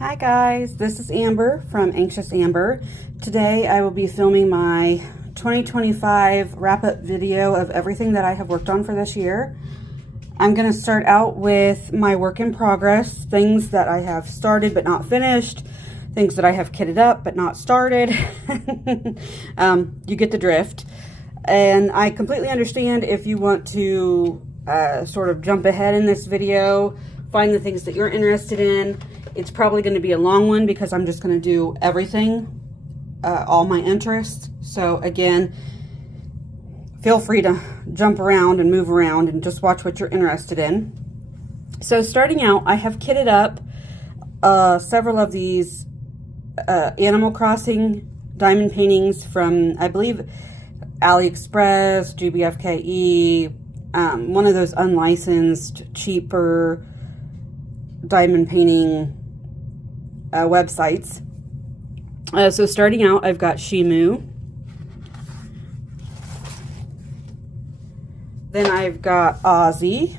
Hi guys, this is Amber from Anxious Amber. Today I will be filming my 2025 wrap-up video of everything that I have worked on for this year. I'm going to start out with my work in progress, things that I have started but not finished, things that I have kitted up but not started. You get the drift. And I completely understand if you want to sort of jump ahead in this video, find the things that you're interested in. It's probably going to be a long one because I'm just going to do everything, all my interests. So again, feel free to jump around and move around and just watch what you're interested in. So starting out, I have kitted up several of these Animal Crossing diamond paintings from, I believe, AliExpress, GBFKE, one of those unlicensed, cheaper diamond painting websites. So starting out, I've got Shimu. Then I've got Ozzy.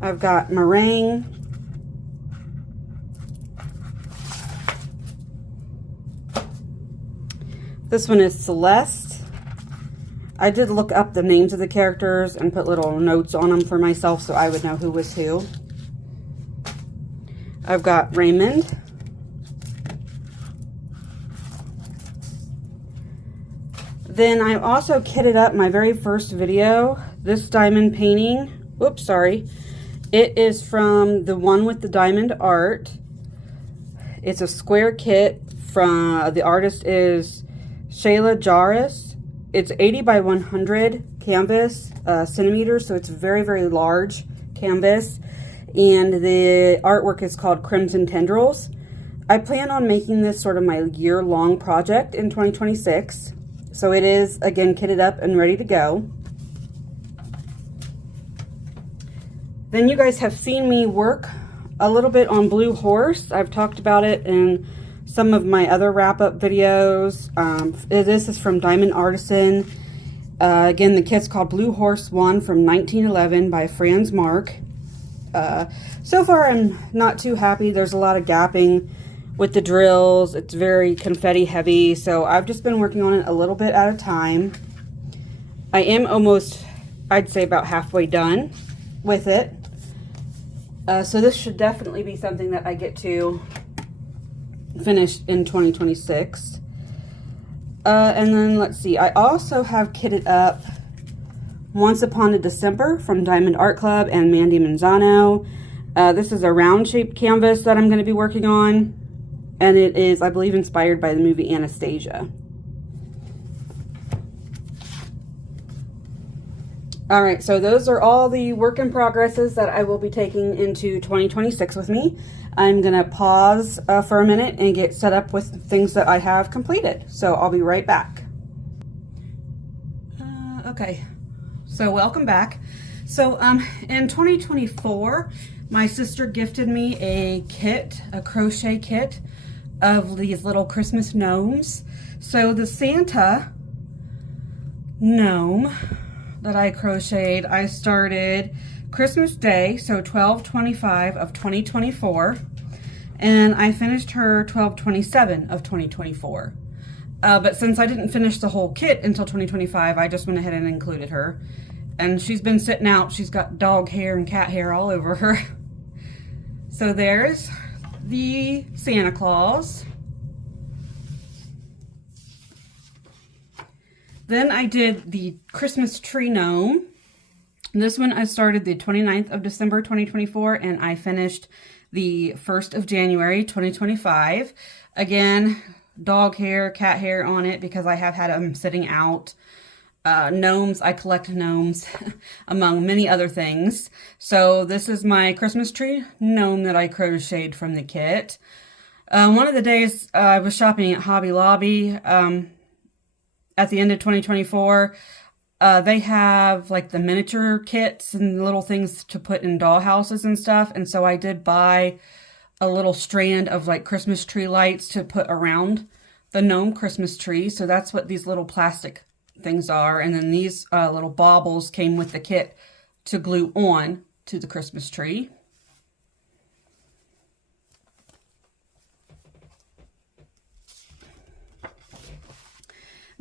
I've got Meringue. This one is Celeste. I did look up the names of the characters and put little notes on them for myself so I would know who was who. I've got Raymond. Then I also kitted up my very first video, this diamond painting. Whoops, sorry. It is from the one with the diamond art. It's a square kit from, the artist is Shayla Jarvis. It's 80 by 100 canvas centimeters, so it's very, very large canvas. And the artwork is called Crimson Tendrils. I plan on making this sort of my year-long project in 2026. So it is, again, kitted up and ready to go. Then you guys have seen me work a little bit on Blue Horse. I've talked about it in some of my other wrap-up videos. This is from Diamond Artisan. Again, the kit's called Blue Horse 1 from 1911 by Franz Marc. So far, I'm not too happy. There's a lot of gapping with the drills. It's very confetti heavy, so I've just been working on it a little bit at a time. I am almost, I'd say, about halfway done with it. So this should definitely be something that I get to finish in 2026. And then let's see, I also have kitted up Once Upon a December from Diamond Art Club and Mandy Manzano. This is a round shaped canvas that I'm going to be working on, and it is, I believe, inspired by the movie Anastasia. All right, so those are all the work in progresses that I will be taking into 2026 with me. I'm going to pause for a minute and get set up with things that I have completed. So I'll be right back. Okay, so welcome back. So in 2024, my sister gifted me a kit, a crochet kit of these little Christmas gnomes. So the Santa gnome that I crocheted, I started Christmas Day, so 12/25 of 2024, and I finished her 12/27 of 2024. But since I didn't finish the whole kit until 2025, I just went ahead and included her. And she's been sitting out. She's got dog hair and cat hair all over her. So there's the Santa Claus. Then I did the Christmas tree gnome. This one I started the 29th of December 2024, and I finished the 1st of January 2025. Again, dog hair, cat hair on it because I have had them sitting out. Gnomes, I collect gnomes among many other things. So this is my Christmas tree gnome that I crocheted from the kit. One of the days I was shopping at Hobby Lobby at the end of 2024. They have like the miniature kits and little things to put in doll houses and stuff. And so I did buy a little strand of like Christmas tree lights to put around the gnome Christmas tree. So that's what these little plastic things are. And then these little baubles came with the kit to glue on to the Christmas tree.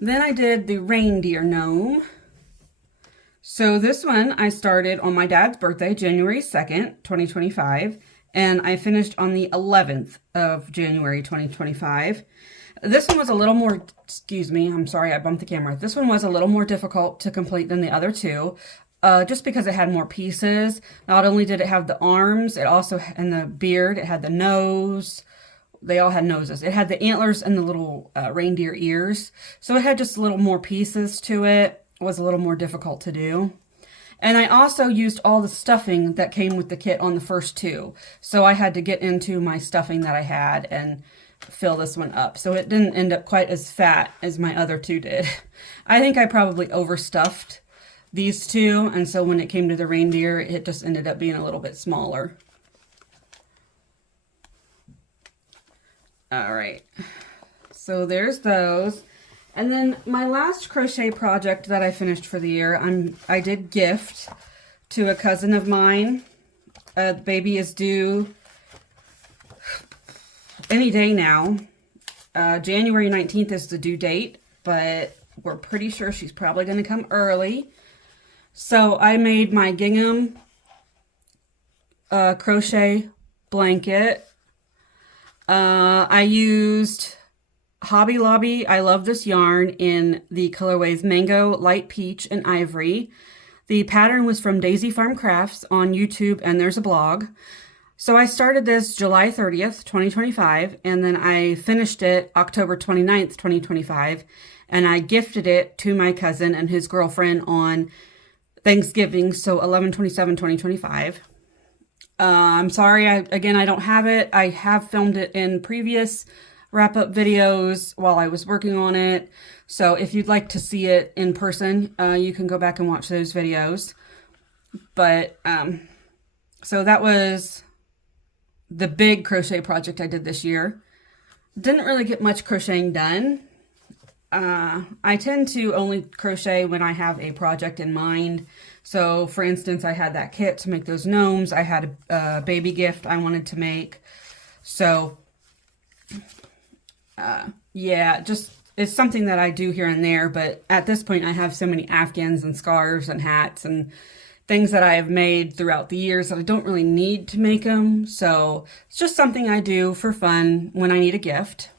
Then I did the reindeer gnome. So this one I started on my dad's birthday, January 2nd, 2025, and I finished on the 11th of January, 2025. This one was a little more, excuse me, I'm sorry, I bumped the camera. This one was a little more difficult to complete than the other two, just because it had more pieces. Not only did it have the arms, it also, and the beard, it had the nose. They all had noses. It had the antlers and the little reindeer ears. So it had just a little more pieces to it. It was a little more difficult to do. And I also used all the stuffing that came with the kit on the first two. So I had to get into my stuffing that I had and fill this one up. So it didn't end up quite as fat as my other two did. I think I probably overstuffed these two. And so when it came to the reindeer, it just ended up being a little bit smaller. All right, so there's those. And then my last crochet project that I finished for the year, I did gift to a cousin of mine. The baby is due any day now. January 19th is the due date, but we're pretty sure she's probably going to come early. So I made my gingham crochet blanket. I used Hobby Lobby. I love this yarn in the colorways Mango, Light Peach, and Ivory. The pattern was from Daisy Farm Crafts on YouTube, and there's a blog. So I started this July 30th, 2025, and then I finished it October 29th, 2025, and I gifted it to my cousin and his girlfriend on Thanksgiving, so 11/27/2025. I'm sorry, again, I don't have it. I have filmed it in previous wrap-up videos while I was working on it. So if you'd like to see it in person, you can go back and watch those videos. But, so that was the big crochet project I did this year. Didn't really get much crocheting done. I tend to only crochet when I have a project in mind. So for instance, I had that kit to make those gnomes. I had a baby gift I wanted to make. So yeah, just it's something that I do here and there. But at this point, I have so many Afghans and scarves and hats and things that I have made throughout the years that I don't really need to make them. So it's just something I do for fun when I need a gift.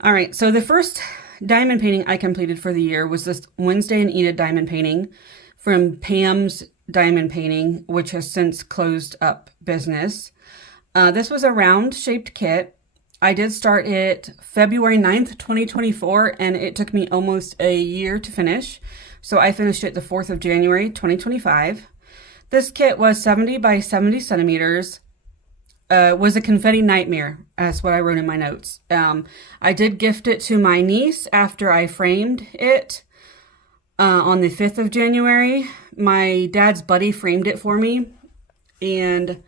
All right, so the first diamond painting I completed for the year was this Wednesday and Enid diamond painting from Pam's Diamond Painting, which has since closed up business. This was a round shaped kit. I did start it February 9th, 2024, and it took me almost a year to finish. So I finished it the 4th of January, 2025. This kit was 70 by 70 centimeters. Was a confetti nightmare. That's what I wrote in my notes. I did gift it to my niece after I framed it on the 5th of January. My dad's buddy framed it for me. And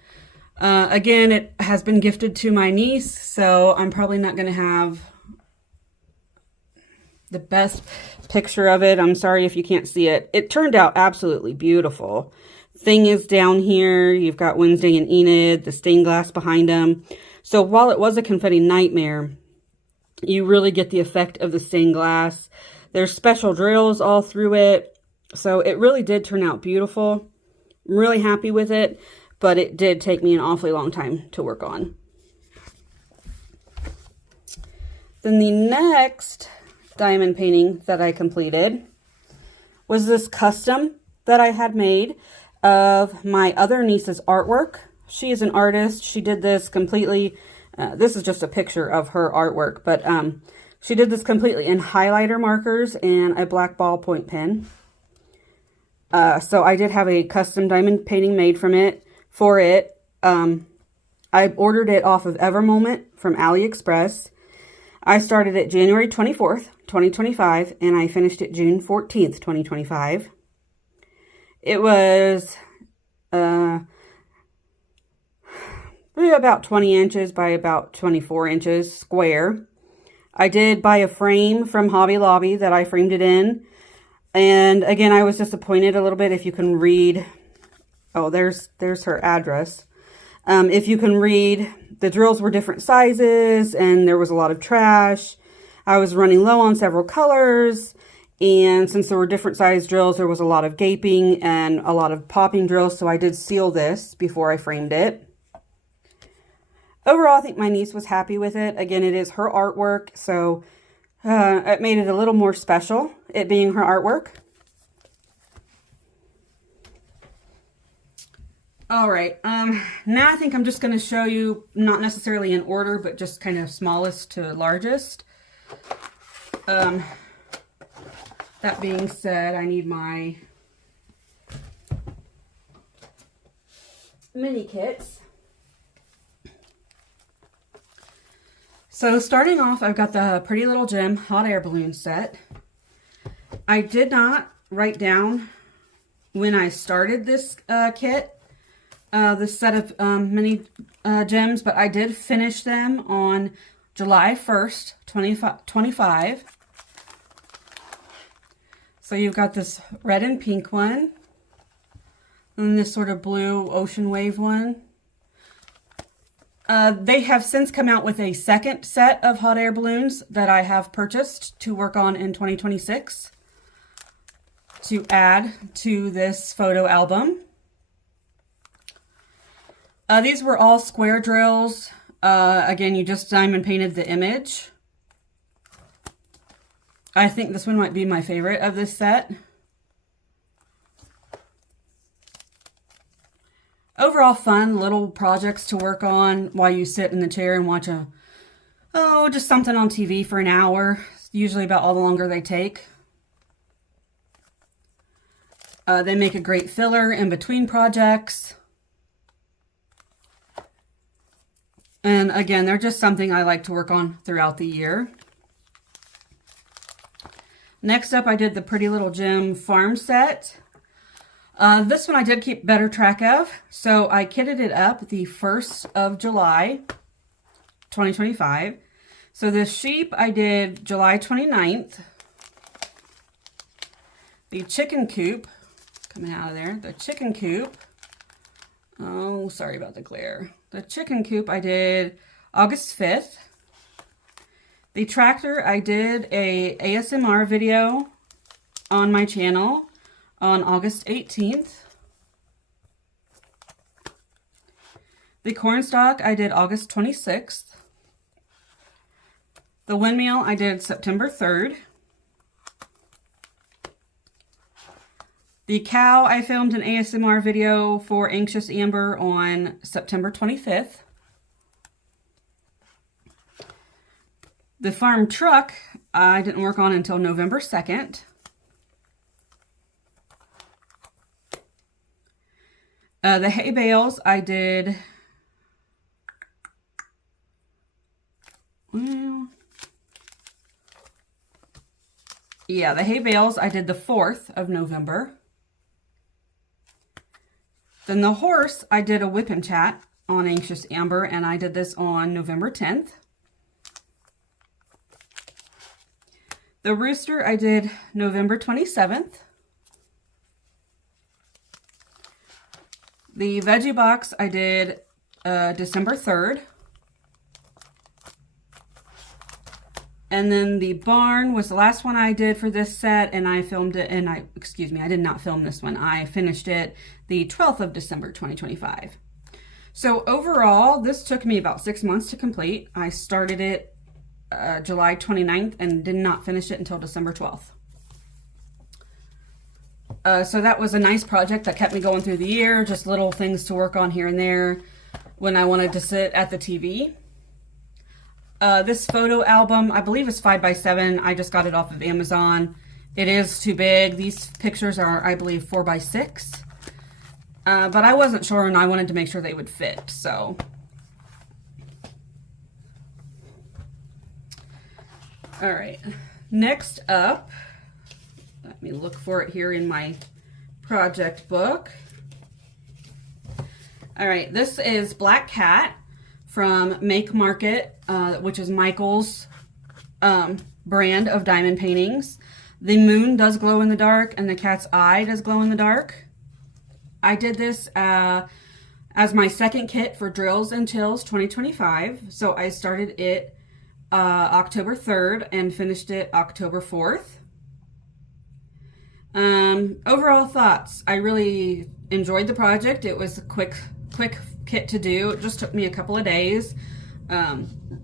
again, it has been gifted to my niece, so I'm probably not going to have the best picture of it. I'm sorry if you can't see it. It turned out absolutely beautiful. Thing is down here, you've got Wednesday and Enid, the stained glass behind them. So while it was a confetti nightmare, you really get the effect of the stained glass. There's special drills all through it. So it really did turn out beautiful. I'm really happy with it, but it did take me an awfully long time to work on. Then the next diamond painting that I completed was this custom that I had made of my other niece's artwork. She is an artist. She did this completely, this is just a picture of her artwork, but she did this completely in highlighter markers and a black ballpoint pen. So I did have a custom diamond painting made for it. I ordered it off of Evermoment from AliExpress. I started it January 24th, 2025, and I finished it June 14th, 2025. It was about 20 inches by about 24 inches square. I did buy a frame from Hobby Lobby that I framed it in. And again, I was disappointed a little bit. If you can read Oh, there's her address. If you can read, the drills were different sizes and there was a lot of trash. I was running low on several colors, and since there were different size drills, there was a lot of gaping and a lot of popping drills, so I did seal this before I framed it. Overall, I think my niece was happy with it. Again, it is her artwork, so it made it a little more special, it being her artwork. All right, now I think I'm just going to show you, not necessarily in order, but just kind of smallest to largest. That being said, I need my mini kits. So starting off, I've got the Pretty Little Gem hot air balloon set. I did not write down when I started this kit, this set of mini gems, but I did finish them on July 1st, 2025. So you've got this red and pink one, and this sort of blue ocean wave one. They have since come out with a second set of hot air balloons that I have purchased to work on in 2026 to add to this photo album. These were all square drills. Again, you just diamond painted the image. I think this one might be my favorite of this set. Overall fun little projects to work on while you sit in the chair and watch just something on TV for an hour. It's usually about all the longer they take. They make a great filler in between projects. And again, they're just something I like to work on throughout the year. Next up, I did the Pretty Little Gem farm set. This one I did keep better track of. So I kitted it up the 1st of July, 2025. So the sheep I did July 29th. The chicken coop, coming out of there, the chicken coop. Oh, sorry about the glare. The chicken coop I did August 5th. The tractor, I did a ASMR video on my channel on August 18th. The cornstalk, I did August 26th. The windmill, I did September 3rd. The cow, I filmed an ASMR video for Anxious Amber on September 25th. The farm truck, I didn't work on until November 2nd. The hay bales, I did, the hay bales, I did the 4th of November. Then the horse, I did a whip and chat on Anxious Amber, and I did this on November 10th. The rooster, I did November 27th. The veggie box, I did December 3rd. And then the barn was the last one I did for this set, and I filmed it, and I did not film this one. I finished it the 12th of December, 2025. So overall, this took me about 6 months to complete. I started it July 29th and did not finish it until December 12th. So that was a nice project that kept me going through the year, just little things to work on here and there when I wanted to sit at the TV. This photo album, I believe is 5x7. I just got it off of Amazon. It is too big. These pictures are, I believe, 4x6. But I wasn't sure, and I wanted to make sure they would fit, so. All right, next up, let me look for it here in my project book. All right, this is Black Cat from Make Market, which is Michael's brand of diamond paintings. The moon does glow in the dark, and the cat's eye does glow in the dark. I did this as my second kit for Drills and Chills 2025. So I started it October 3rd and finished it October 4th. Overall thoughts, I really enjoyed the project. It was a quick kit to do. It just took me a couple of days.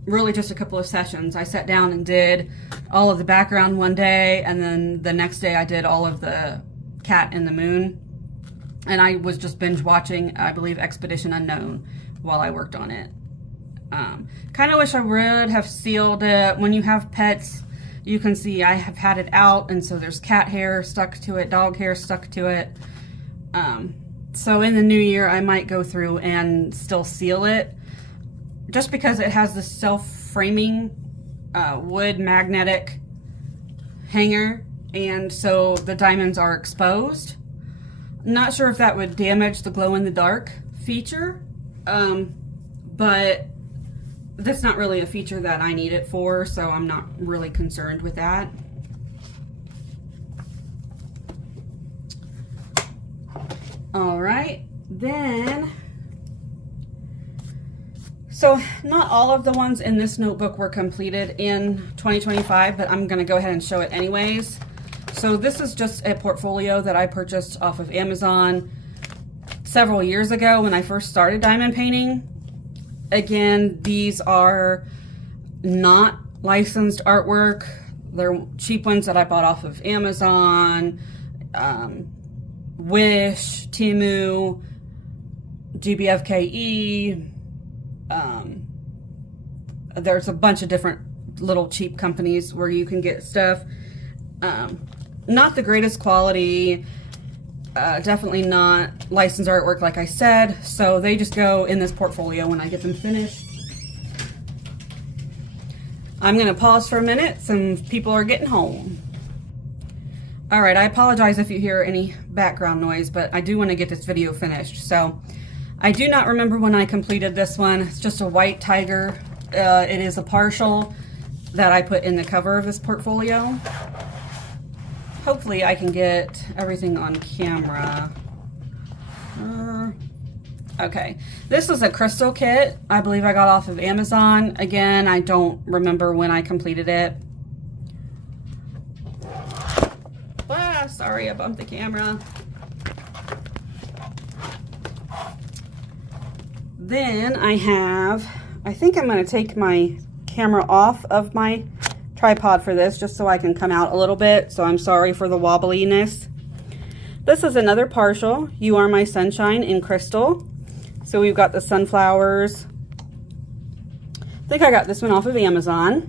Really just a couple of sessions. I sat down and did all of the background one day, and then the next day I did all of the cat and the moon. And I was just binge watching, I believe, Expedition Unknown while I worked on it. Kind of wish I would have sealed it. When you have pets, you can see I have had it out, and so there's cat hair stuck to it, dog hair stuck to it. So in the new year, I might go through and still seal it, just because it has the self-framing wood magnetic hanger, and so the diamonds are exposed. Not sure if that would damage the glow-in-the-dark feature, but that's not really a feature that I need it for, so I'm not really concerned with that. All right, then, so not all of the ones in this notebook were completed in 2025, but I'm gonna go ahead and show it anyways. So this is just a portfolio that I purchased off of Amazon several years ago when I first started diamond painting. Again, these are not licensed artwork. They're cheap ones that I bought off of Amazon, Wish, Temu, GBFKE. There's a bunch of different little cheap companies where you can get stuff. Not the greatest quality, definitely not licensed artwork like I said, so they just go in this portfolio when I get them finished. I'm gonna pause for a minute, some people are getting home. Alright, I apologize if you hear any background noise, but I do want to get this video finished. So, I do not remember when I completed this one. It's just a white tiger. It is a partial that I put in the cover of this portfolio. Hopefully I can get everything on camera. Okay, this was a crystal kit. I believe I got off of Amazon. Again, I don't remember when I completed it. Ah, sorry, I bumped the camera. Then I think I'm gonna take my camera off of my tripod for this just so I can come out a little bit, so I'm sorry for the wobbliness. This is another partial, You Are My Sunshine in crystal. So we've got the sunflowers. I think I got this one off of Amazon.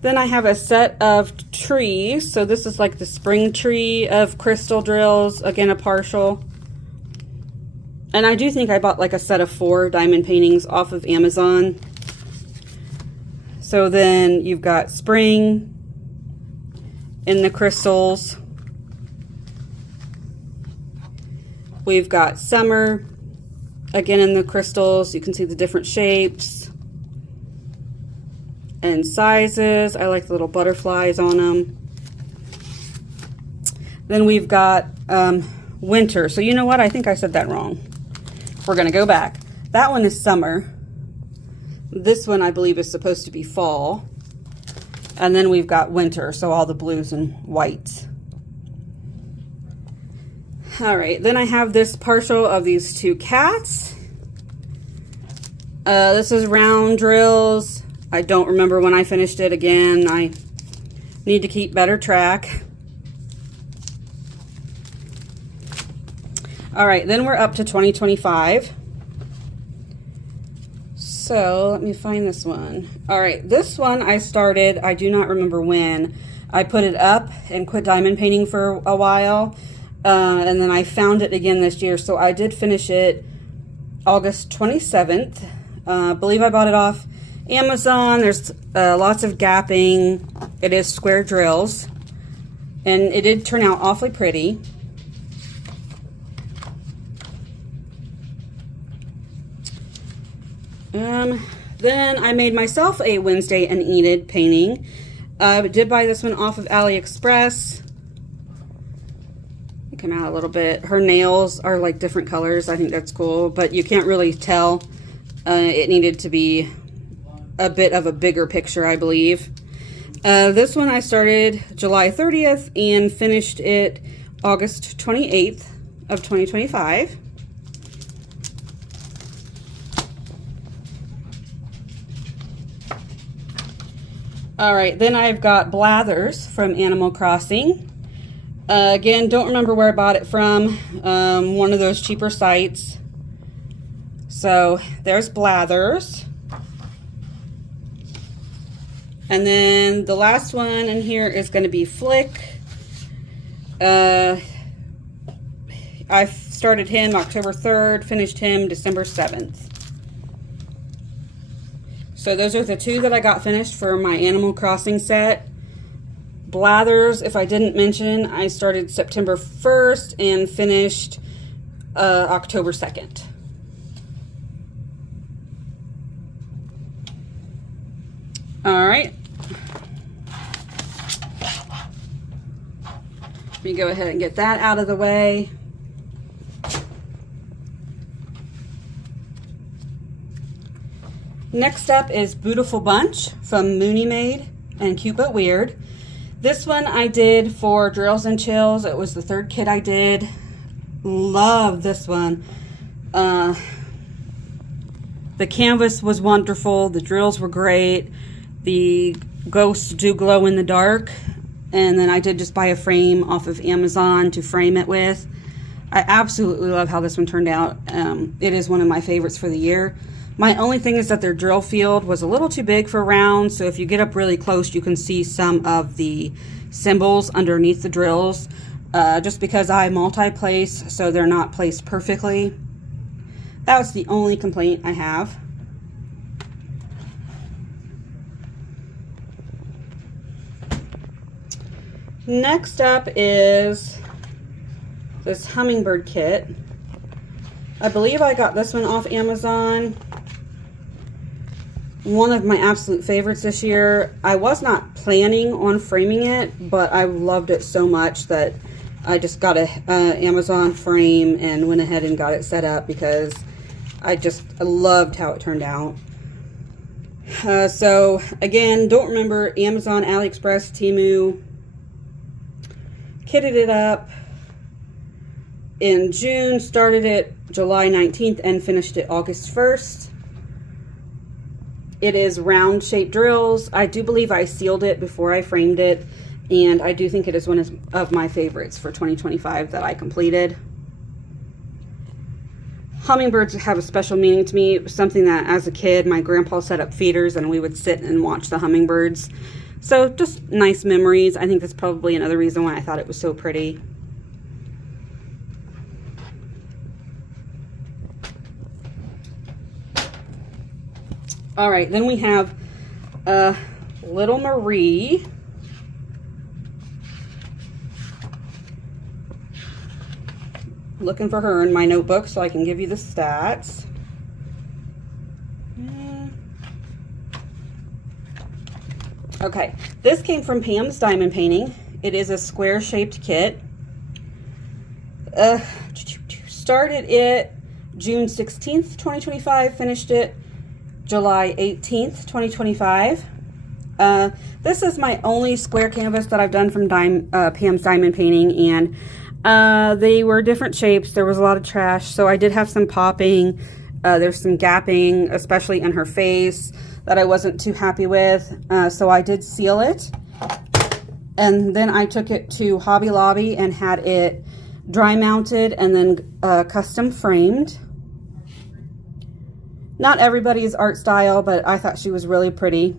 Then I have a set of trees. So this is like the spring tree of crystal drills, again a partial. And I do think I bought like a set of 4 diamond paintings off of Amazon. So then you've got spring in the crystals. We've got summer, again in the crystals. You can see the different shapes and sizes. I like the little butterflies on them. Then we've got winter. So you know what? I think I said that wrong. We're going to go back. That one is summer. This one, I believe, is supposed to be fall. And then we've got winter, so all the blues and whites. All right, then I have this partial of these 2 cats. This is round drills. I don't remember when I finished it. Again, I need to keep better track. All right, then we're up to 2025. So let me find this one. All right, this one I started, I do not remember when. I put it up and quit diamond painting for a while. And then I found it again this year. So I did finish it August 27th. I believe I bought it off Amazon. There's lots of gapping. It is square drills. And it did turn out awfully pretty. Then I made myself a Wednesday and Enid painting. I did buy this one off of AliExpress. I can came out a little bit. Her nails are like different colors. I think that's cool, but you can't really tell. It needed to be a bit of a bigger picture, I believe. This one I started July 30th and finished it August 28th of 2025. All right, then I've got Blathers from Animal Crossing. Again, don't remember where I bought it from. One of those cheaper sites. So there's Blathers. And then the last one in here is going to be Flick. I started him October 3rd, finished him December 7th. So those are the two that I got finished for my Animal Crossing set. Blathers, if I didn't mention, I started September 1st and finished October 2nd. All right. Let me go ahead and get that out of the way. Next up is Beautiful Bunch from Mooney Maid and Cute But Weird. This one I did for Drills and Chills. It was the third kit I did. Love this one. The canvas was wonderful. The drills were great. The ghosts do glow in the dark. And then I did just buy a frame off of Amazon to frame it with. I absolutely love how this one turned out. It is one of my favorites for the year. My only thing is that their drill field was a little too big for round, so if you get up really close, you can see some of the symbols underneath the drills, just because I multi-place, so they're not placed perfectly. That was the only complaint I have. Next up is this hummingbird kit. I believe I got this one off Amazon. One of my absolute favorites this year. I was not planning on framing it, but I loved it so much that I just got a Amazon frame and went ahead and got it set up because I loved how it turned out. So again, don't remember, Amazon, AliExpress, Temu. Kitted it up in June, started it July 19th and finished it August 1st. It is round shaped drills. I do believe I sealed it before I framed it, and I do think it is one of my favorites for 2025 that I completed. Hummingbirds have a special meaning to me. It was something that as a kid, my grandpa set up feeders and we would sit and watch the hummingbirds. So just nice memories. I think that's probably another reason why I thought it was so pretty. All right, then we have Little Marie. Looking for her in my notebook so I can give you the stats. Okay, this came from Pam's Diamond Painting. It is a square-shaped kit. Started it June 16th, 2025. Finished it July 18th, 2025. This is my only square canvas that I've done from Pam's Diamond Painting, and they were different shapes. There was a lot of trash, so I did have some popping. There's some gapping, especially in her face, that I wasn't too happy with, so I did seal it. And then I took it to Hobby Lobby and had it dry mounted and then custom framed. Not everybody's art style, but I thought she was really pretty.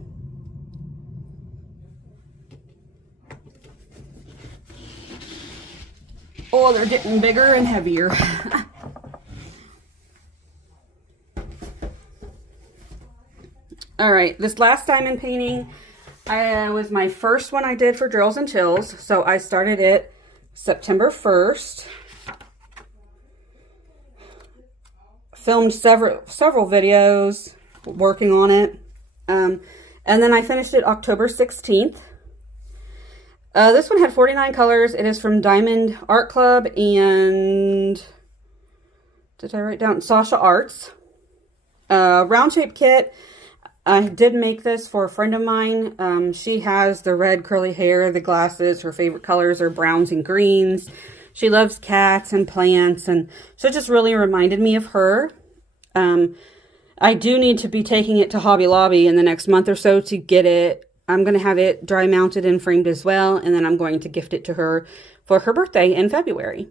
Oh, they're getting bigger and heavier. All right, this last diamond painting was my first one I did for Drills and Chills. So I started it September 1st. Filmed several videos working on it. And then I finished it October 16th. This one had 49 colors. It is from Diamond Art Club and, did I write down? Sasha Arts. Round shape kit. I did make this for a friend of mine. She has the red curly hair, the glasses. Her favorite colors are browns and greens. She loves cats and plants, and so it just really reminded me of her. I do need to be taking it to Hobby Lobby in the next month or so to get it. I'm going to have it dry mounted and framed as well, and then I'm going to gift it to her for her birthday in February.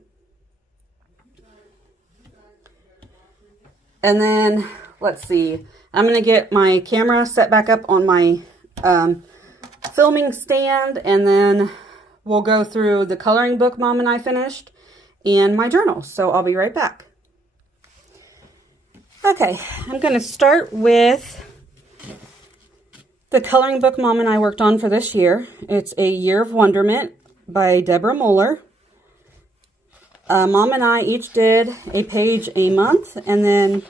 And then, let's see, I'm going to get my camera set back up on my filming stand, and then we'll go through the coloring book Mom and I finished and my journal. So I'll be right back. Okay, I'm going to start with the coloring book Mom and I worked on for this year. It's A Year of Wonderment by Deborah Moeller. Mom and I each did a page a month, and then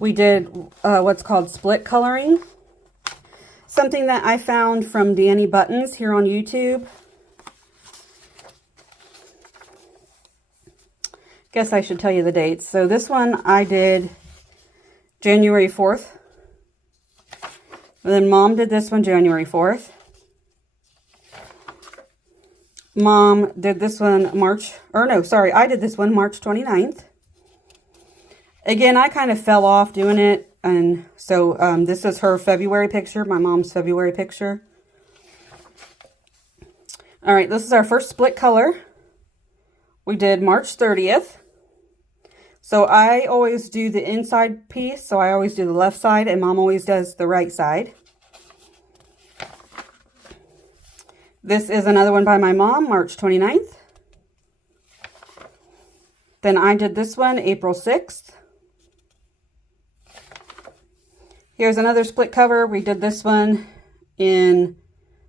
we did what's called split coloring. Something that I found from Danny Buttons here on YouTube. Guess I should tell you the dates. So this one I did January 4th. And then Mom did this one January 4th. Mom did this one I did this one March 29th. Again, I kind of fell off doing it, and so this is her February picture, my mom's February picture. All right, this is our first split color. We did March 30th. So I always do the inside piece, so I always do the left side, and Mom always does the right side. This is another one by my mom, March 29th. Then I did this one, April 6th. Here's another split cover. We did this one in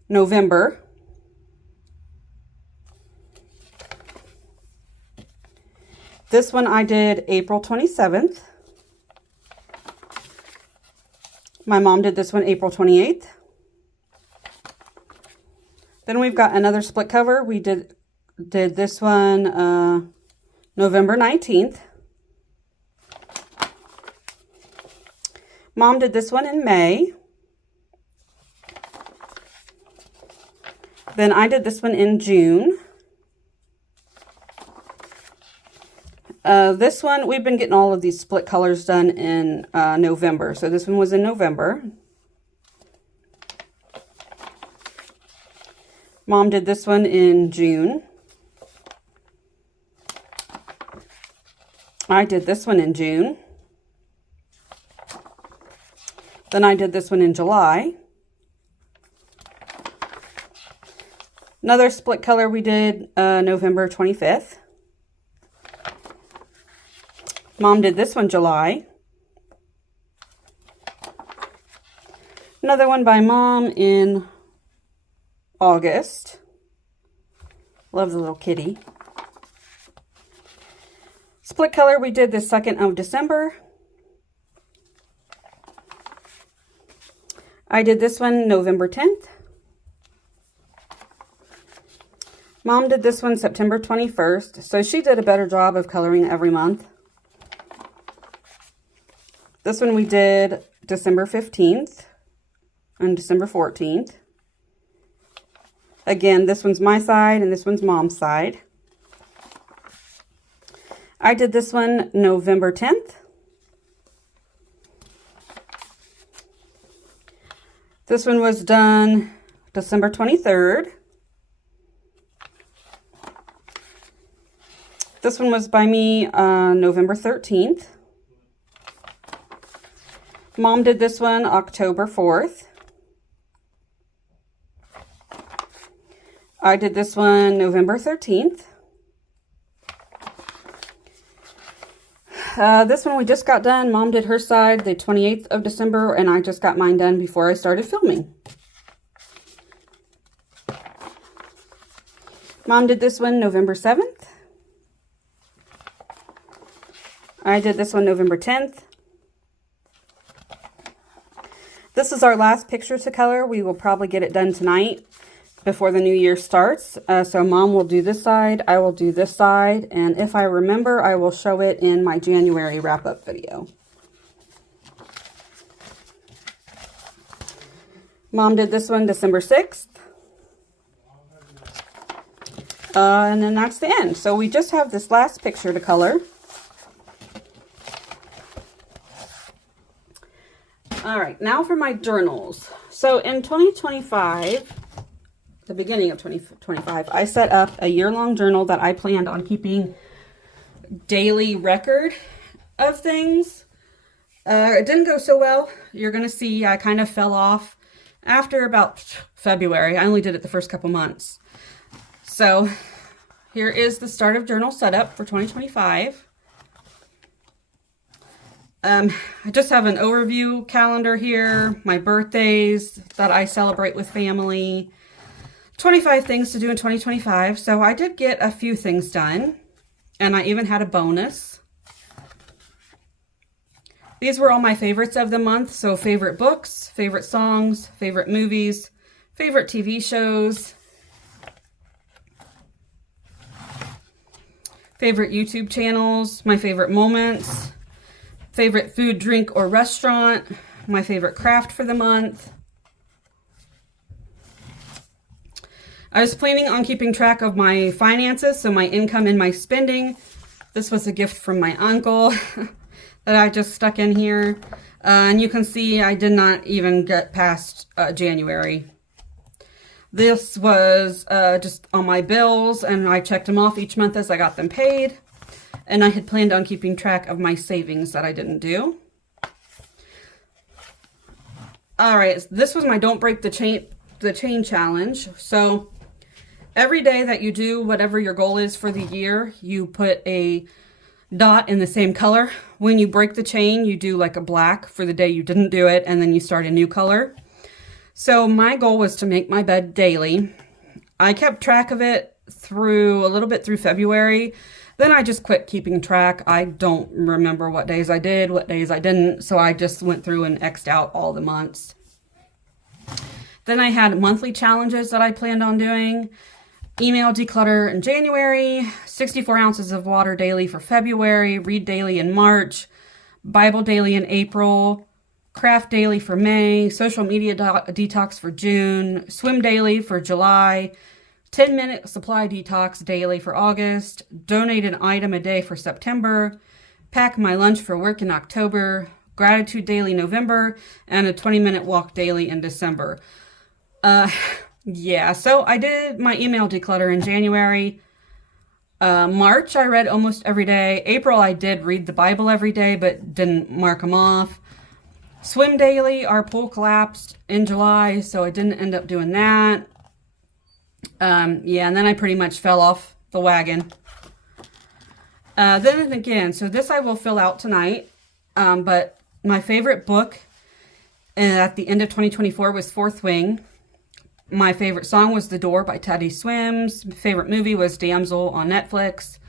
November. This one I did April 27th. My mom did this one April 28th. Then we've got another split cover. We did this one November 19th. Mom did this one in May. Then I did this one in June. This one, we've been getting all of these split colors done in November. So this one was in November. Mom did this one in June. I did this one in June. Then I did this one in July. Another split color we did November 25th. Mom did this one July. Another one by Mom in August. Love the little kitty. Split color we did the 2nd of December. I did this one November 10th. Mom did this one September 21st. So she did a better job of coloring every month. This one we did December 15th and December 14th. Again, this one's my side and this one's Mom's side. I did this one November 10th. This one was done December 23rd. This one was by me November 13th. Mom did this one October 4th. I did this one November 13th. This one we just got done. Mom did her side the 28th of December, and I just got mine done before I started filming. Mom did this one November 7th. I did this one November 10th. This is our last picture to color. We will probably get it done tonight, before the new year starts. So Mom will do this side, I will do this side, and if I remember, I will show it in my January wrap-up video. Mom did this one December 6th. And then that's the end. So we just have this last picture to color. All right, now for my journals. So in 2025, the beginning of 2025, I set up a year-long journal that I planned on keeping daily record of things. It didn't go so well. You're going to see I kind of fell off after about February. I only did it the first couple months. So here is the start of journal setup for 2025. I just have an overview calendar here, my birthdays that I celebrate with family, 25 things to do in 2025. So I did get a few things done, and I even had a bonus. These were all my favorites of the month. So favorite books, favorite songs, favorite movies, favorite TV shows, favorite YouTube channels, my favorite moments, favorite food, drink, or restaurant, my favorite craft for the month. I was planning on keeping track of my finances, so my income and my spending. This was a gift from my uncle that I just stuck in here. And you can see I did not even get past January. This was just on my bills, and I checked them off each month as I got them paid. And I had planned on keeping track of my savings that I didn't do. All right, this was my Don't Break the Chain challenge. So every day that you do whatever your goal is for the year, you put a dot in the same color. When you break the chain, you do like a black for the day you didn't do it, and then you start a new color. So my goal was to make my bed daily. I kept track of it through a little bit through February. Then I just quit keeping track. I don't remember what days I did, what days I didn't. So I just went through and X'd out all the months. Then I had monthly challenges that I planned on doing. Email declutter in January, 64 ounces of water daily for February, read daily in March, Bible daily in April, craft daily for May, social media detox for June, swim daily for July, 10-minute supply detox daily for August, donate an item a day for September, pack my lunch for work in October, gratitude daily November, and a 20-minute walk daily in December. Yeah, so I did my email declutter in January. March, I read almost every day. April, I did read the Bible every day, but didn't mark them off. Swim daily, our pool collapsed in July, so I didn't end up doing that. Yeah, and then I pretty much fell off the wagon. Then again, so this I will fill out tonight, but my favorite book at the end of 2024 was Fourth Wing. My favorite song was The Door by Teddy Swims. Favorite movie was Damsel on Netflix.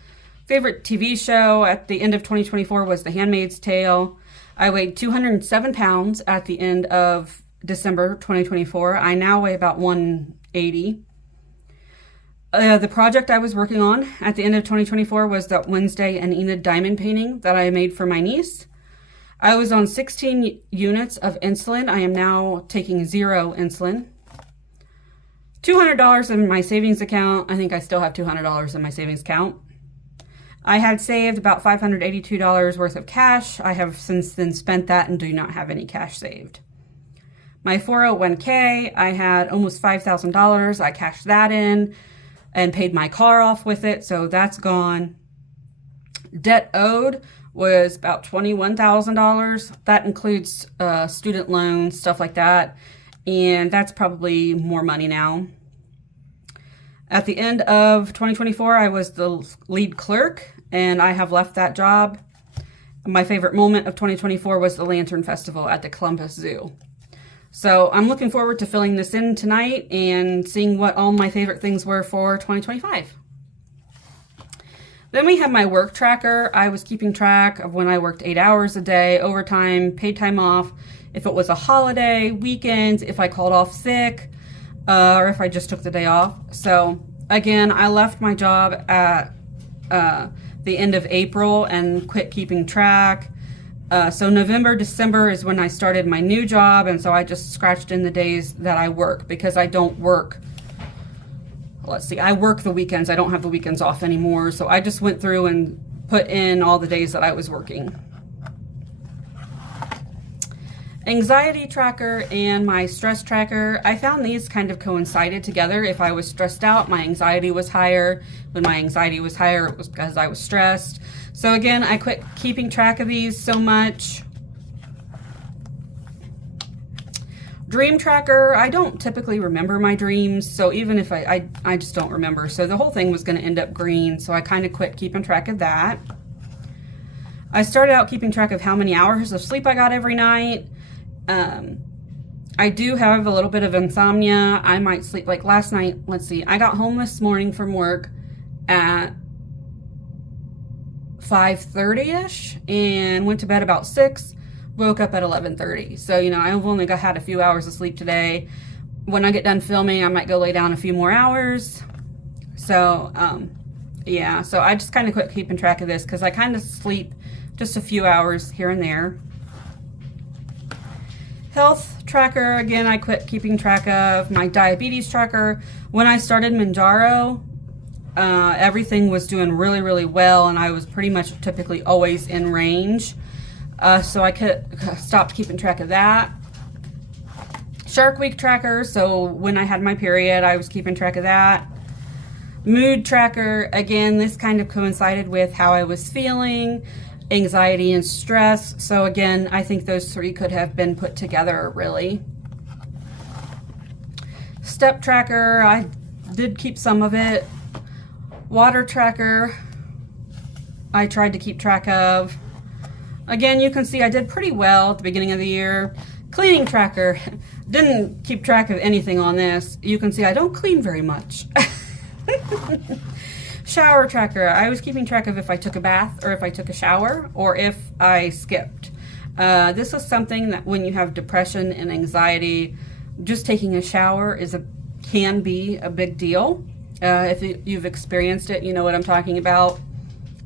Favorite TV show at the end of 2024 was The Handmaid's Tale. I weighed 207 pounds at the end of December 2024. I now weigh about 180. The project I was working on at the end of 2024 was that Wednesday and Enid diamond painting that I made for my niece. I was on 16 units of insulin. I am now taking 0 insulin. $200 in my savings account. I think I still have $200 in my savings account. I had saved about $582 worth of cash. I have since then spent that and do not have any cash saved. My 401k, I had almost $5,000. I cashed that in and paid my car off with it, so that's gone. Debt owed was about $21,000. That includes student loans, stuff like that, and that's probably more money now. At the end of 2024, I was the lead clerk, and I have left that job. My favorite moment of 2024 was the Lantern Festival at the Columbus Zoo. So I'm looking forward to filling this in tonight and seeing what all my favorite things were for 2025. Then we have my work tracker. I was keeping track of when I worked 8 hours a day, overtime, paid time off, if it was a holiday, weekends, if I called off sick. or if I just took the day off. So again, I left my job at the end of April and quit keeping track. So November, December is when I started my new job, and so I just scratched in the days that I work, because I don't work, let's see, I work the weekends. I don't have the weekends off anymore, so I just went through and put in all the days that I was working. Anxiety tracker and my stress tracker, I found these kind of coincided together. If I was stressed out, my anxiety was higher. When my anxiety was higher, it was because I was stressed. So again, I quit keeping track of these so much. Dream tracker, I don't typically remember my dreams, so even if I just don't remember. So the whole thing was going to end up green, so I kind of quit keeping track of that. I started out keeping track of how many hours of sleep I got every night. I do have a little bit of insomnia. I might sleep, like last night, let's see, I got home this morning from work at 5:30ish and went to bed about 6, woke up at 11:30. So, you know, I've only had a few hours of sleep today. When I get done filming, I might go lay down a few more hours. So, yeah, so I just kind of quit keeping track of this because I kind of sleep just a few hours here and there. Health tracker, again, I quit keeping track of. My diabetes tracker, when I started Mounjaro, everything was doing really, really well, and I was pretty much typically always in range. So I stopped keeping track of that. Shark Week tracker, so when I had my period, I was keeping track of that. Mood tracker, again, this kind of coincided with how I was feeling. Anxiety and stress. So again, I think those three could have been put together, really. Step tracker, I did keep some of it. Water tracker, I tried to keep track of. Again, you can see I did pretty well at the beginning of the year. Cleaning tracker, didn't keep track of anything on this. You can see I don't clean very much. Shower tracker, I was keeping track of if I took a bath or if I took a shower or if I skipped. This is something that when you have depression and anxiety, just taking a shower can be a big deal. If you've experienced it, you know what I'm talking about.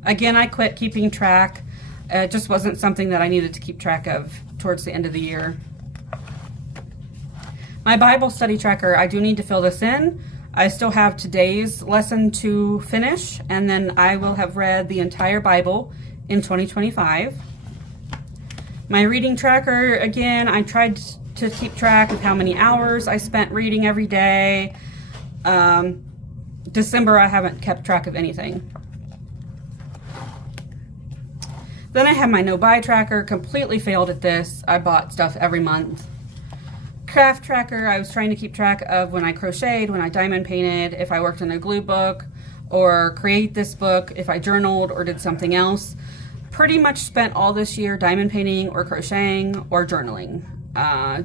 Again, I quit keeping track. It just wasn't something that I needed to keep track of towards the end of the year. My Bible study tracker, I do need to fill this in. I still have today's lesson to finish, and then I will have read the entire Bible in 2025. My reading tracker, again, I tried to keep track of how many hours I spent reading every day. December, I haven't kept track of anything. Then I have my no-buy tracker, completely failed at this. I bought stuff every month. Craft tracker, I was trying to keep track of when I crocheted, when I diamond painted, if I worked in a glue book, or create this book, if I journaled or did something else. Pretty much spent all this year diamond painting or crocheting or journaling.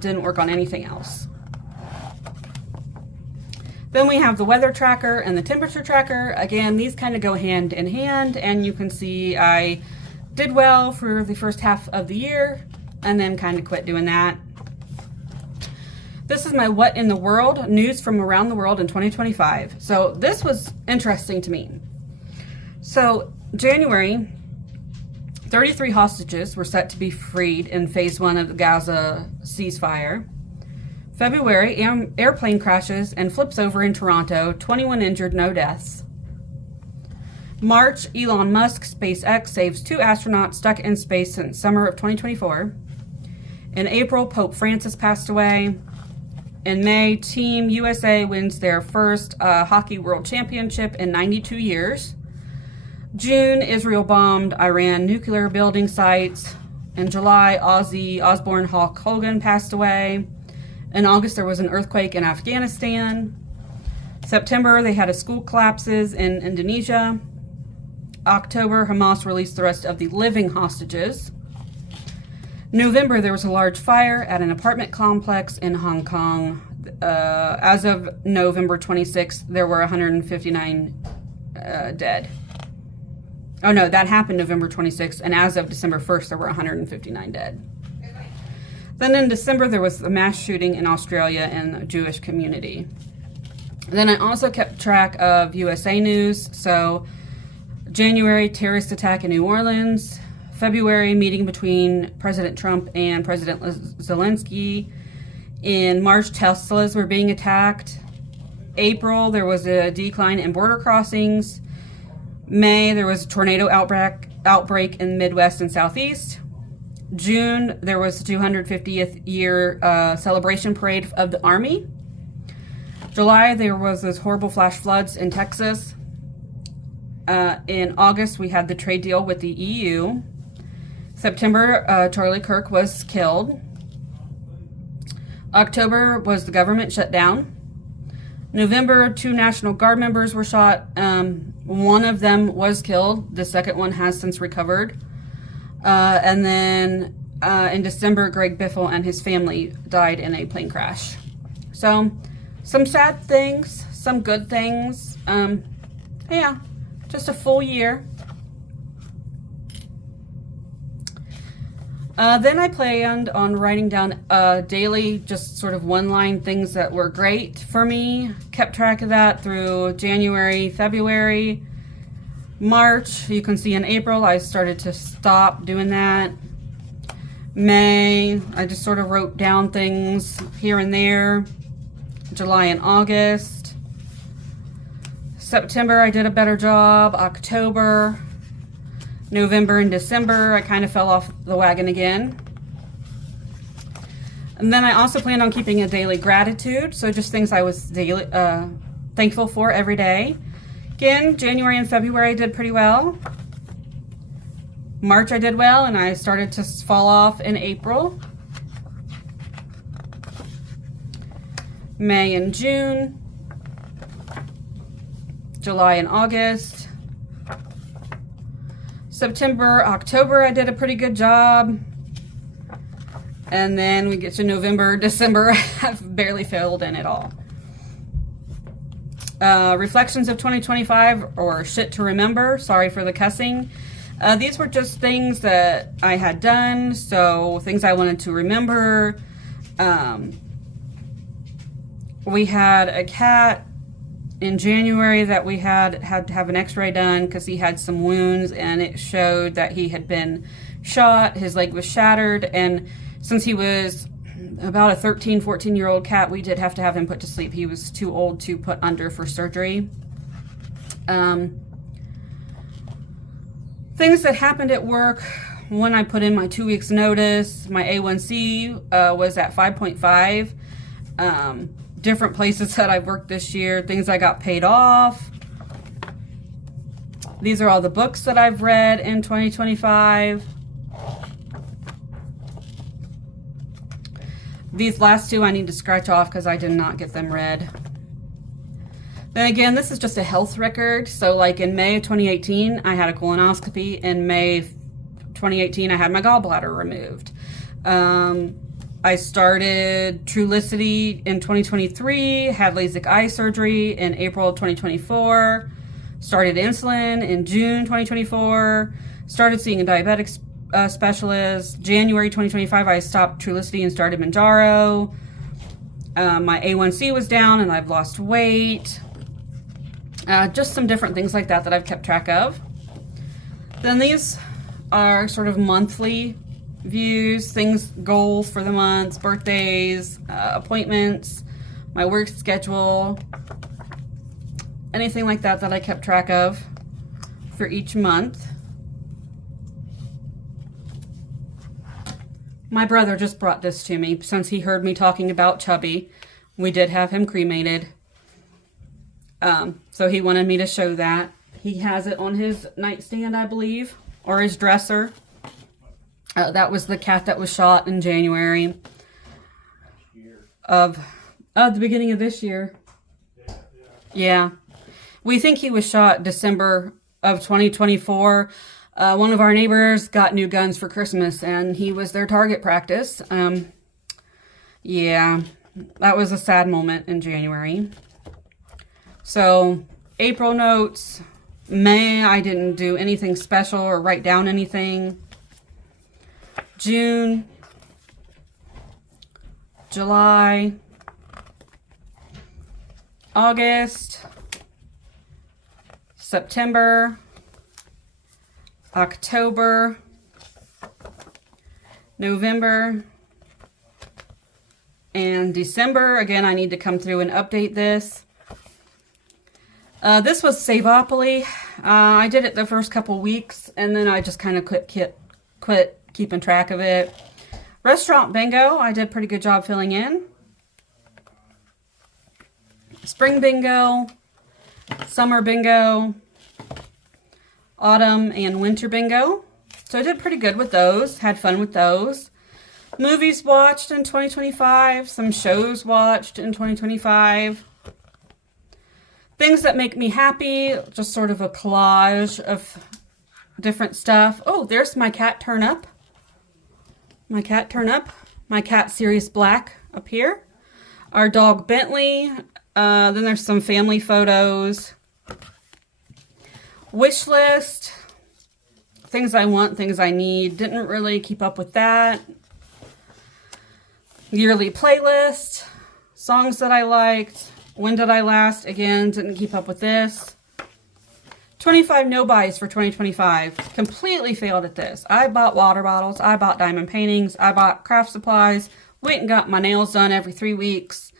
Didn't work on anything else. Then we have the weather tracker and the temperature tracker. Again, these kind of go hand in hand, and you can see I did well for the first half of the year and then kind of quit doing that. This is my What in the World news from around the world in 2025. So this was interesting to me. So January, 33 hostages were set to be freed in phase 1 of the Gaza ceasefire. February, airplane crashes and flips over in Toronto, 21 injured, no deaths. March, Elon Musk, SpaceX saves 2 astronauts stuck in space since summer of 2024. In April, Pope Francis passed away. In May, Team USA wins their first hockey world championship in 92 years. June, Israel bombed Iran nuclear building sites. In July, Ozzy Osbourne Hulk Hogan passed away. In August, there was an earthquake in Afghanistan. September, they had a school collapses in Indonesia. October, Hamas released the rest of the living hostages. November, there was a large fire at an apartment complex in Hong Kong. As of November 26th, there were 159 dead. Oh no, that happened November 26th, and as of December 1st, there were 159 dead. Then in December, there was a mass shooting in Australia in a Jewish community. Then I also kept track of USA News. So January, terrorist attack in New Orleans. February, meeting between President Trump and President Zelensky. In March, Teslas were being attacked. April, there was a decline in border crossings. May, there was a tornado outbreak in the Midwest and Southeast. June, there was the 250th year celebration parade of the Army. July, there was those horrible flash floods in Texas. In August, we had the trade deal with the EU. September, Charlie Kirk was killed. October was the government shutdown. November, 2 National Guard members were shot. One of them was killed. The second one has since recovered. And then in December, Greg Biffle and his family died in a plane crash. So, some sad things, some good things. Yeah, just a full year. Then I planned on writing down daily, just sort of one-line things that were great for me. Kept track of that through January, February, March. You can see in April, I started to stop doing that. May, I just sort of wrote down things here and there. July and August. September, I did a better job. October. November and December, I kind of fell off the wagon again. And then I also planned on keeping a daily gratitude, so just things I was daily thankful for every day. Again, January and February I did pretty well. March I did well, and I started to fall off in April. May and June. July and August. September, October, I did a pretty good job. And then we get to November, December, I've barely failed in it all. Reflections of 2025, or shit to remember. Sorry for the cussing. These were just things that I had done, so things I wanted to remember. We had a cat in January that we had to have an x-ray done because he had some wounds, and it showed that he had been shot. His leg was shattered, and since he was about a 13, 14-year-old cat, we did have to have him put to sleep. He was too old to put under for surgery. Things that happened at work: when I put in my 2 weeks notice, my A1C was at 5.5. Different places that I've worked this year, things I got paid off. These are all the books that I've read in 2025. These last two I need to scratch off because I did not get them read. Then again, this is just a health record. So like in May of 2018, I had a colonoscopy. In May 2018, I had my gallbladder removed. I started Trulicity in 2023, had LASIK eye surgery in April 2024, started insulin in June 2024, started seeing a diabetic specialist. January 2025, I stopped Trulicity and started Mounjaro. My A1C was down and I've lost weight. Just some different things like that that I've kept track of. Then these are sort of monthly views, things, goals for the months, birthdays, appointments, my work schedule, anything like that that I kept track of for each month. My brother just brought this to me since he heard me talking about Chubby. We did have him cremated. So he wanted me to show that. He has it on his nightstand, I believe, or his dresser. That was the cat that was shot in January of the beginning of this year. Yeah. We think he was shot December of 2024. One of our neighbors got new guns for Christmas, and he was their target practice. Yeah, that was a sad moment in January. So, April notes. May, I didn't do anything special or write down anything. June, July, August, September, October, November, and December. Again, I need to come through and update this. This was Saveopoly. I did it the first couple weeks, and then I just kind of quit keeping track of it. Restaurant Bingo, I did a pretty good job filling in. Spring Bingo, Summer Bingo, Autumn and Winter Bingo. So I did pretty good with those, had fun with those. Movies watched in 2025, some shows watched in 2025. Things that make me happy, just sort of a collage of different stuff. Oh, there's my cat Turnip. My cat Turnip. My cat Sirius Black up here. Our dog Bentley. Then there's some family photos. Wish list. Things I want, things I need. Didn't really keep up with that. Yearly playlist. Songs that I liked. When did I last? Again, didn't keep up with this. 25 no-buys for 2025. Completely failed at this. I bought water bottles. I bought diamond paintings. I bought craft supplies. Went and got my nails done every 3 weeks.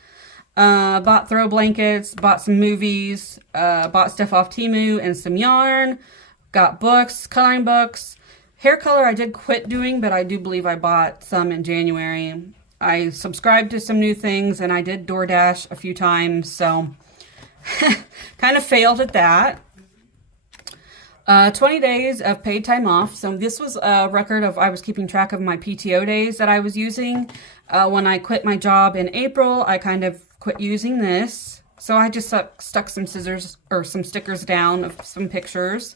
Bought throw blankets. Bought some movies. Bought stuff off Temu and some yarn. Got books, coloring books. Hair color I did quit doing, but I do believe I bought some in January. I subscribed to some new things, and I did DoorDash a few times, so kind of failed at that. 20 days of paid time off. So this was a record of, I was keeping track of my PTO days that I was using. When I quit my job in April, I kind of quit using this. So I just stuck some scissors or some stickers down of some pictures.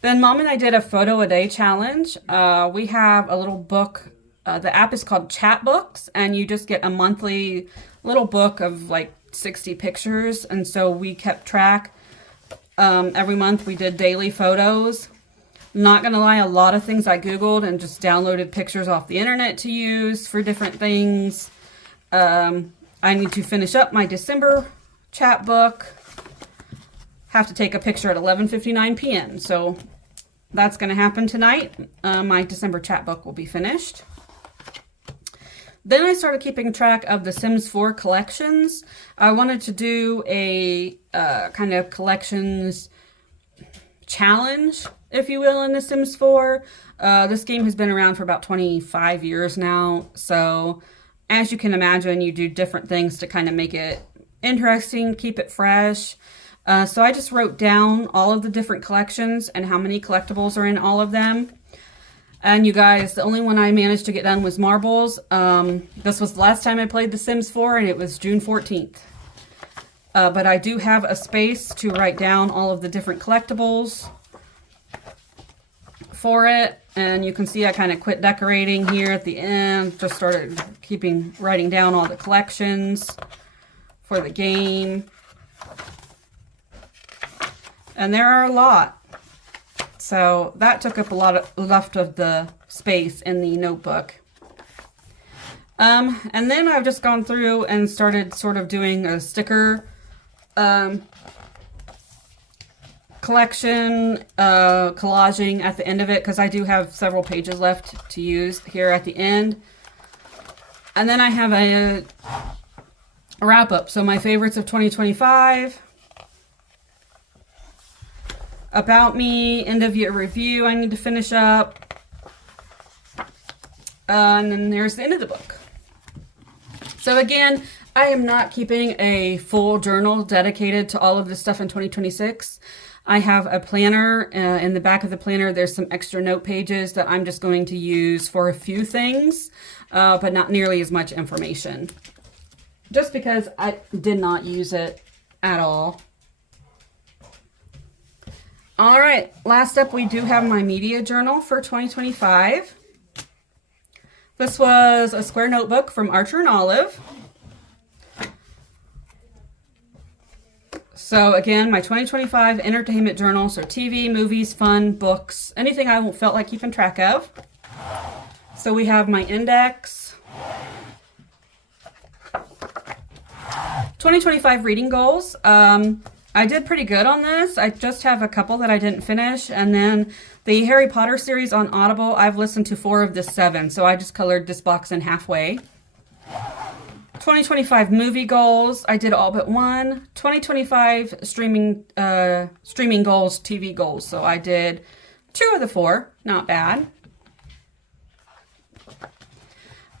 Then Mom and I did a photo a day challenge. We have a little book. The app is called Chatbooks, and you just get a monthly little book of like 60 pictures. And so we kept track. Every month we did daily photos. Not gonna lie, a lot of things I Googled and just downloaded pictures off the internet to use for different things. I need to finish up my December chatbook. Have to take a picture at 11:59 p.m. So that's gonna happen tonight. My December chatbook will be finished. Then I started keeping track of the Sims 4 collections. I wanted to do a kind of collections challenge, if you will, in The Sims 4. This game has been around for about 25 years now. So as you can imagine, you do different things to kind of make it interesting, keep it fresh. So I just wrote down all of the different collections and how many collectibles are in all of them. And you guys, the only one I managed to get done was marbles. This was the last time I played The Sims 4, and it was June 14th. But I do have a space to write down all of the different collectibles for it. And you can see I kind of quit decorating here at the end. Just started writing down all the collections for the game. And there are a lot. So that took up a lot left of the space in the notebook. And then I've just gone through and started sort of doing a sticker collection, collaging at the end of it, because I do have several pages left to use here at the end. And then I have a wrap up. So my favorites of 2025. About me, end of year review I need to finish up. And then there's the end of the book. So again, I am not keeping a full journal dedicated to all of this stuff in 2026. I have a planner. In the back of the planner, there's some extra note pages that I'm just going to use for a few things, but not nearly as much information. Just because I did not use it at all. All right, last up, we do have my media journal for 2025. This was a square notebook from Archer and Olive. So again, my 2025 entertainment journal, so TV, movies, fun, books, anything I felt like keeping track of. So we have my index. 2025 reading goals. I did pretty good on this. I just have a couple that I didn't finish. And then the Harry Potter series on Audible, I've listened to 4 of the 7. So I just colored this box in halfway. 2025 movie goals, I did all but 1. 2025 streaming goals, TV goals. So I did 2 of the 4, not bad.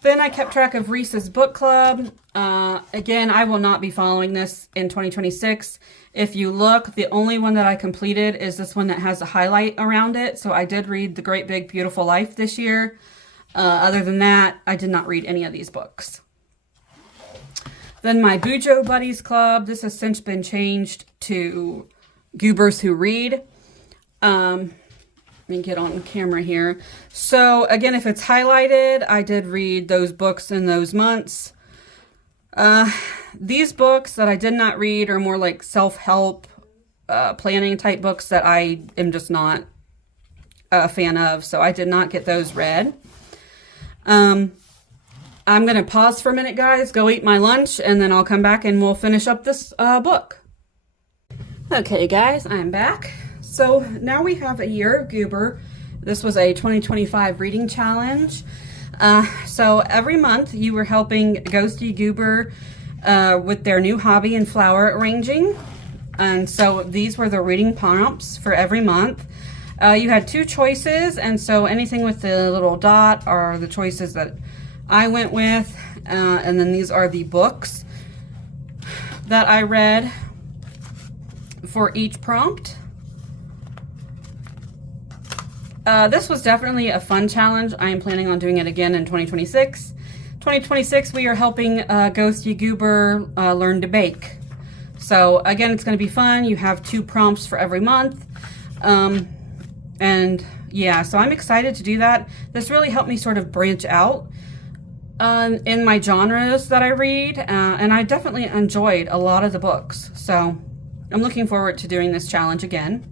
Then I kept track of Reese's Book Club. Again, I will not be following this in 2026. If you look, the only one that I completed is this one that has a highlight around it. So I did read The Great Big Beautiful Life this year. Other than that, I did not read any of these books. Then my Bujo Buddies Club. This has since been changed to Goobers Who Read. Let me get on camera here. So again, if it's highlighted, I did read those books in those months. These books that I did not read are more like self-help, planning type books that I am just not a fan of. So I did not get those read. I'm going to pause for a minute, guys, go eat my lunch, and then I'll come back and we'll finish up this book. Okay, guys, I'm back. So now we have a year of Goober. This was a 2025 reading challenge. So every month you were helping Ghosty Goober with their new hobby in flower arranging. And so these were the reading prompts for every month. You had 2 choices, and so anything with the little dot are the choices that I went with. And then these are the books that I read for each prompt. This was definitely a fun challenge. I am planning on doing it again in 2026. 2026, we are helping Ghosty Goober learn to bake. So again, it's going to be fun. You have 2 prompts for every month. And yeah, so I'm excited to do that. This really helped me sort of branch out in my genres that I read. And I definitely enjoyed a lot of the books. So I'm looking forward to doing this challenge again.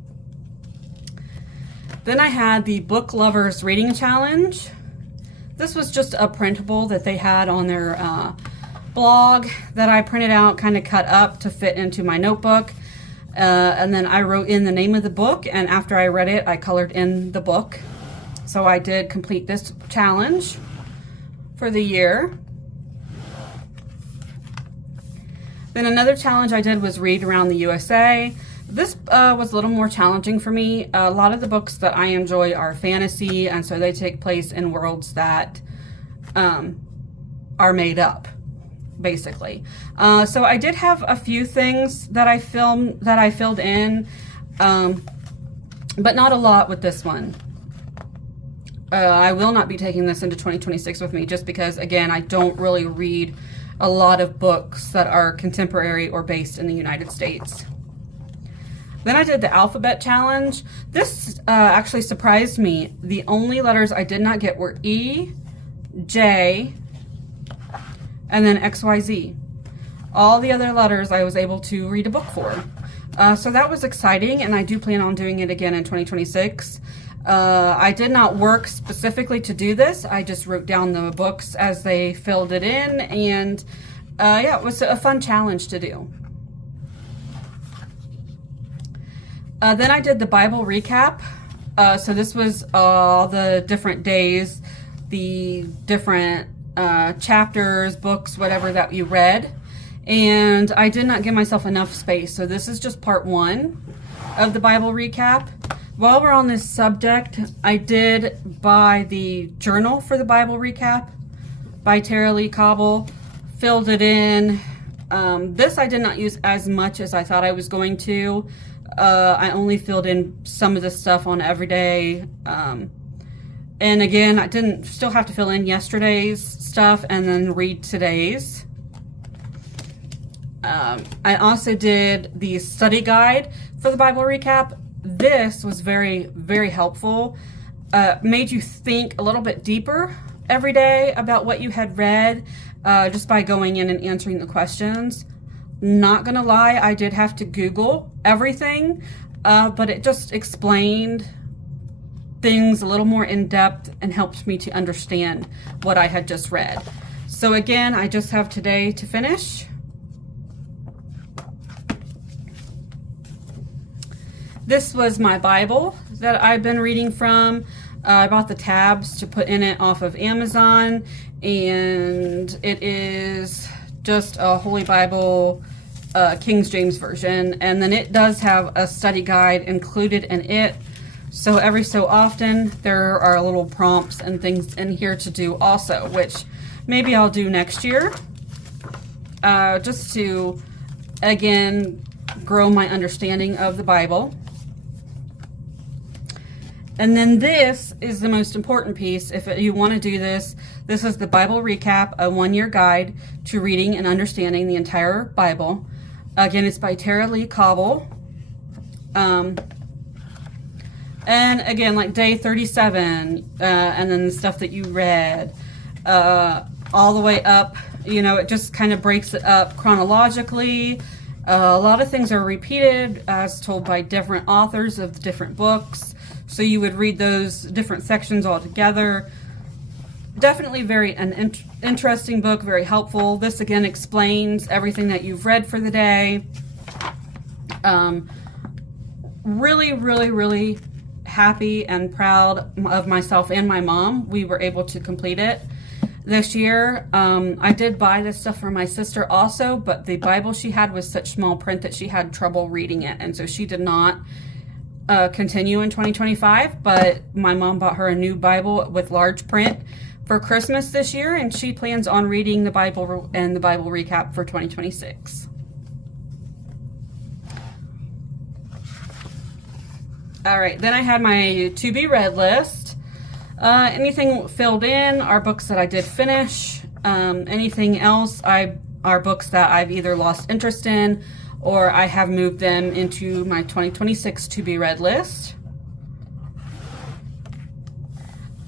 Then I had the Book Lovers Reading Challenge. This was just a printable that they had on their blog that I printed out, kind of cut up to fit into my notebook. And then I wrote in the name of the book, and after I read it, I colored in the book. So I did complete this challenge for the year. Then another challenge I did was read around the USA. This was a little more challenging for me. A lot of the books that I enjoy are fantasy, and so they take place in worlds that are made up, basically. So I did have a few things that I filled in, but not a lot with this one. I will not be taking this into 2026 with me just because, again, I don't really read a lot of books that are contemporary or based in the United States. Then I did the alphabet challenge. This actually surprised me. The only letters I did not get were E, J, and then X, Y, Z. All the other letters I was able to read a book for. So that was exciting, and I do plan on doing it again in 2026. I did not work specifically to do this. I just wrote down the books as they filled it in, and yeah, it was a fun challenge to do. Then I did the Bible recap. So this was all the different days, the different chapters, books, whatever that you read. And I did not give myself enough space. So this is just part 1 of the Bible recap. While we're on this subject, I did buy the journal for the Bible recap by Tara-Leigh Cobble. Filled it in. This I did not use as much as I thought I was going to. I only filled in some of the stuff on everyday. And again, I still have to fill in yesterday's stuff and then read today's. I also did the study guide for the Bible recap. This was very, very helpful. Made you think a little bit deeper every day about what you had read, just by going in and answering the questions. Not gonna lie, I did have to Google everything, but it just explained things a little more in depth and helped me to understand what I had just read. So again, I just have today to finish. This was my Bible that I've been reading from. I bought the tabs to put in it off of Amazon, and it is just a Holy Bible King James Version, and then it does have a study guide included in it. So every so often there are little prompts and things in here to do also, which maybe I'll do next year, just to, again, grow my understanding of the Bible. And then this is the most important piece. If you want to do this, this is the Bible Recap, a one-year guide to reading and understanding the entire Bible. Again, it's by Tara Lee Cobble. And again, like day 37, and then the stuff that you read, all the way up, you know, it just kind of breaks it up chronologically. A lot of things are repeated as told by different authors of the different books. So you would read those different sections all together. Definitely an interesting book, very helpful. This again explains everything that you've read for the day. Really, really, really happy and proud of myself and my mom. We were able to complete it this year. I did buy this stuff for my sister also, but the Bible she had was such small print that she had trouble reading it, and so she did not continue in 2025, but my mom bought her a new Bible with large print for Christmas this year, and she plans on reading the Bible and the Bible Recap for 2026. All right, then I had my to be read list. Anything filled in are books that I did finish. Anything else are books that I've either lost interest in or I have moved them into my 2026 to be read list.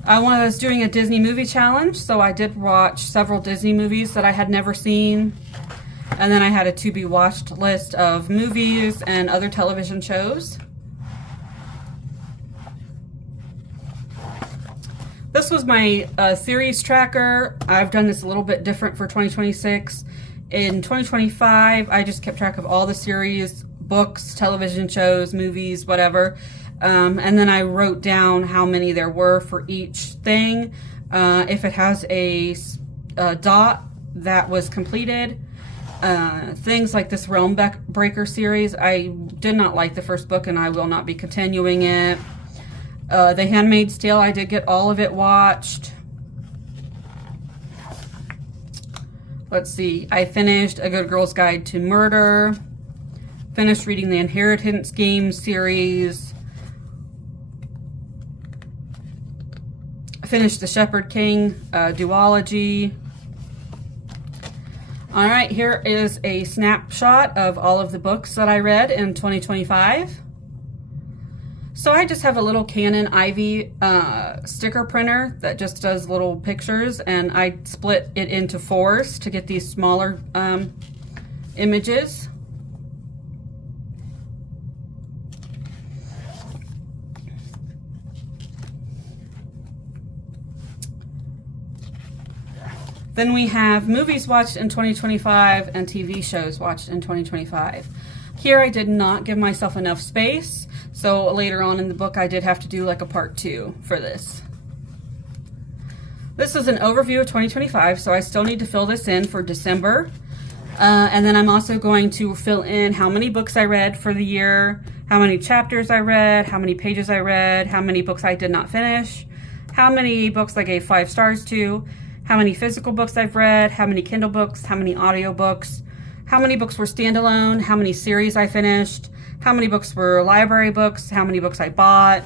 I was doing a Disney movie challenge, so I did watch several Disney movies that I had never seen. And then I had a to be watched list of movies and other television shows. This was my series tracker. I've done this a little bit different for 2026. In 2025, I just kept track of all the series, books, television shows, movies, whatever. And then I wrote down how many there were for each thing. If it has a dot, that was completed. Things like this Realm Breaker series, I did not like the first book and I will not be continuing it. The Handmaid's Tale, I did get all of it watched. Let's see, I finished A Good Girl's Guide to Murder. Finished reading the Inheritance Game series. Finished the Shepherd King duology. All right, here is a snapshot of all of the books that I read in 2025. So I just have a little Canon Ivy sticker printer that just does little pictures, and I split it into 4s to get these smaller images. Then we have movies watched in 2025 and TV shows watched in 2025. Here I did not give myself enough space, so later on in the book I did have to do like a part 2 for this. This is an overview of 2025, so I still need to fill this in for December. And then I'm also going to fill in how many books I read for the year, how many chapters I read, how many pages I read, how many books I did not finish, how many books I gave 5 stars to, how many physical books I've read, how many Kindle books, how many audio books, how many books were standalone, how many series I finished, how many books were library books, how many books I bought,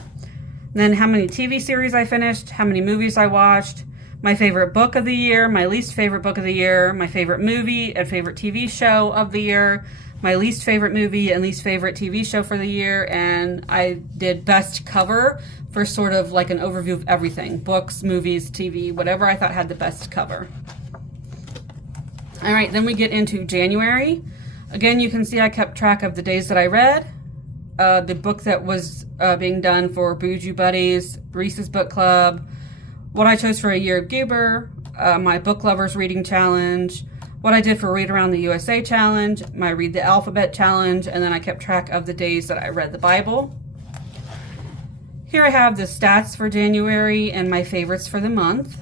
then how many TV series I finished, how many movies I watched, my favorite book of the year, my least favorite book of the year, my favorite movie and favorite TV show of the year, my least favorite movie and least favorite TV show for the year, and I did best cover for sort of like an overview of everything, books, movies, TV, whatever I thought had the best cover. All right, then we get into January. Again, you can see I kept track of the days that I read, the book that was being done for Bougie Buddies, Reese's Book Club, what I chose for A Year of Goober, my Book Lovers Reading Challenge, what I did for Read Around the USA Challenge, my Read the Alphabet Challenge, and then I kept track of the days that I read the Bible. Here I have the stats for January and my favorites for the month.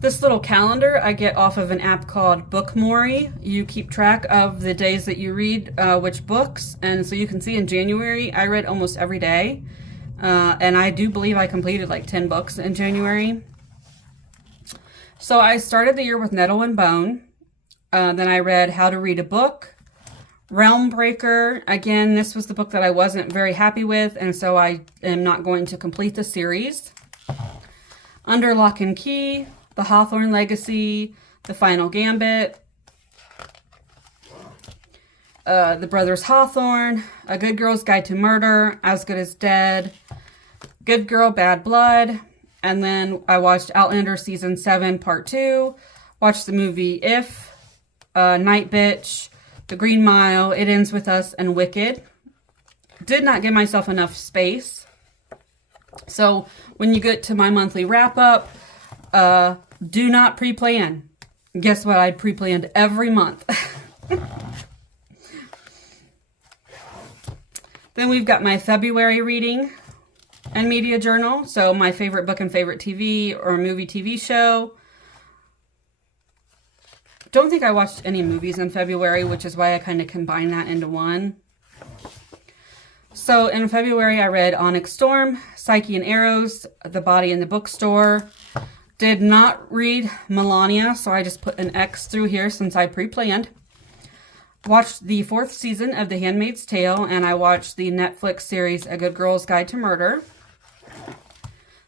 This little calendar I get off of an app called Bookmori. You keep track of the days that you read which books, and so you can see in January I read almost every day, and I do believe I completed like 10 books in January. So I started the year with Nettle and Bone. Then I read How to Read a Book, Realm Breaker. Again, this was the book that I wasn't very happy with, and so I am not going to complete the series. Under Lock and Key, The Hawthorne Legacy, The Final Gambit, The Brothers Hawthorne, A Good Girl's Guide to Murder, As Good as Dead, Good Girl, Bad Blood, and then I watched Outlander Season 7 Part 2, watched the movie If, Night Bitch, The Green Mile, It Ends With Us, and Wicked. Did not give myself enough space. So when you get to my monthly wrap-up, do not pre-plan. Guess what? I pre-planned every month. Then we've got my February reading and media journal. So my favorite book and favorite TV or movie TV show. Don't think I watched any movies in February, which is why I kind of combined that into one. So in February, I read Onyx Storm, Psyche and Arrows, The Body in the Bookstore. Did not read Melania, so I just put an X through here since I pre-planned. Watched the 4th season of The Handmaid's Tale, and I watched the Netflix series A Good Girl's Guide to Murder.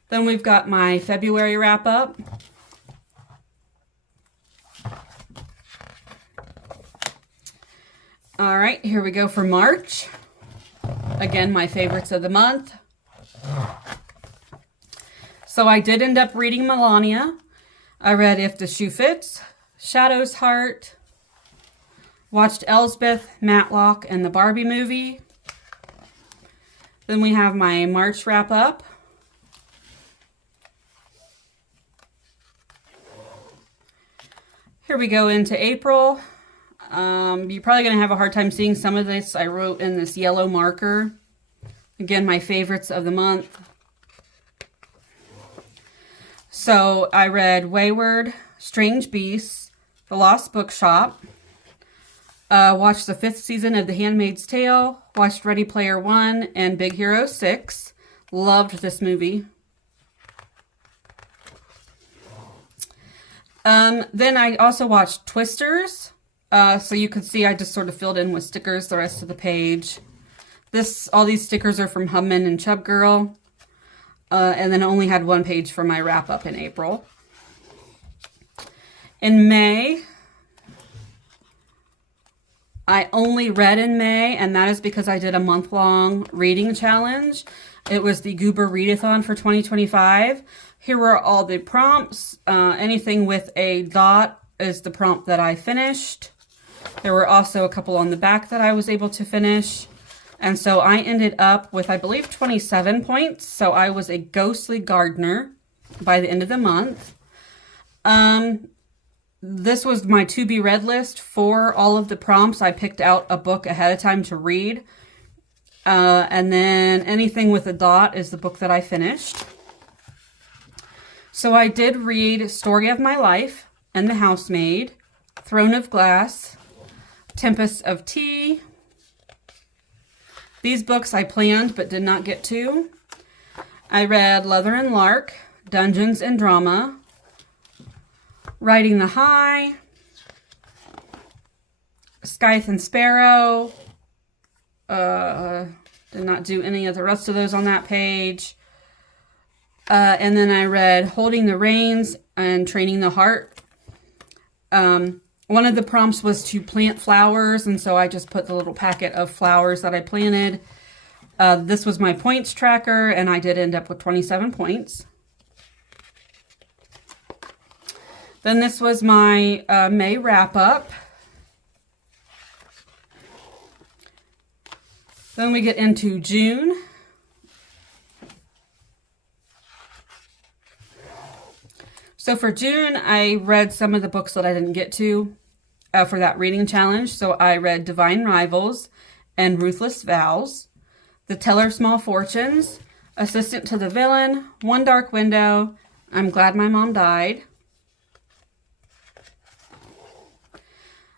Then we've got my February wrap-up. All right, here we go for March. Again, my favorites of the month. So I did end up reading Melania. I read If the Shoe Fits, Shadow's Heart, watched Elsbeth, Matlock, and the Barbie movie. Then we have my March wrap-up. Here we go into April. You're probably going to have a hard time seeing some of this. I wrote in this yellow marker. Again, my favorites of the month. So I read Wayward, Strange Beasts, The Lost Bookshop, watched the 5th season of The Handmaid's Tale, watched Ready Player One and Big Hero 6. Loved this movie. Then I also watched Twisters. So you can see I just sort of filled in with stickers the rest of the page. All these stickers are from Hubman and Chub Girl. And then I only had one page for my wrap up in April. In May, I only read in May, and that is because I did a month-long reading challenge. It was the Goober Readathon for 2025. Here were all the prompts. Anything with a dot is the prompt that I finished. There were also a couple on the back that I was able to finish. And so I ended up with, I believe, 27 points. So I was a ghostly gardener by the end of the month. This was my to-be-read list for all of the prompts. I picked out a book ahead of time to read. And then anything with a dot is the book that I finished. So I did read Story of My Life and The Housemaid, Throne of Glass, Tempest of Tea. These books I planned but did not get to. I read Leather and Lark, Dungeons and Drama, Riding the High, Scythe and Sparrow. Did not do any of the rest of those on that page. And then I read Holding the Reins and Training the Heart. One of the prompts was to plant flowers, and so I just put the little packet of flowers that I planted. This was my points tracker, and I did end up with 27 points. Then this was my May wrap-up. Then we get into June. So for June, I read some of the books that I didn't get to for that reading challenge. So I read Divine Rivals and Ruthless Vows, The Teller of Small Fortunes, Assistant to the Villain, One Dark Window, I'm Glad My Mom Died,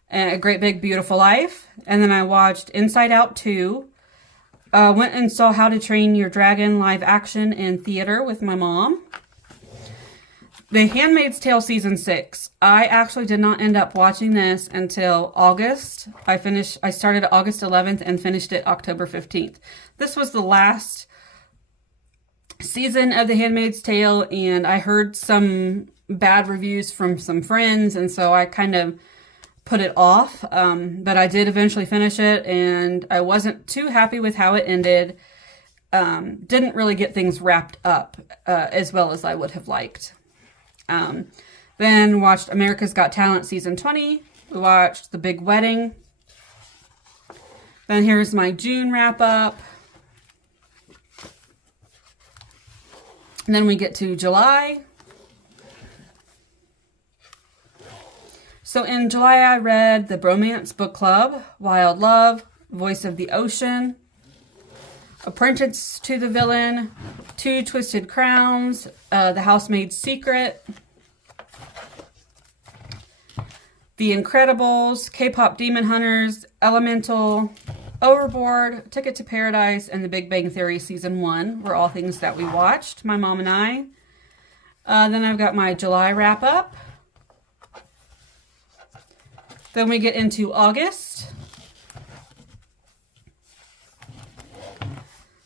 and A Great Big Beautiful Life. And then I watched Inside Out 2. Went and saw How to Train Your Dragon live action in theater with my mom. The Handmaid's Tale Season 6. I actually did not end up watching this until August. I started August 11th and finished it October 15th. This was the last season of The Handmaid's Tale, and I heard some bad reviews from some friends, and so I kind of put it off. But I did eventually finish it, and I wasn't too happy with how it ended. Didn't really get things wrapped up as well as I would have liked. Then watched America's Got Talent Season 20. We watched The Big Wedding. Then here's my June wrap up. And then we get to July. So in July I read The Bromance Book Club, Wild Love, Voice of the Ocean, Apprentice to the Villain, Two Twisted Crowns, The Housemaid's Secret, The Incredibles, K-Pop Demon Hunters, Elemental, Overboard, Ticket to Paradise, and The Big Bang Theory Season 1 were all things that we watched, my mom and I. Then I've got my July wrap-up. Then we get into August.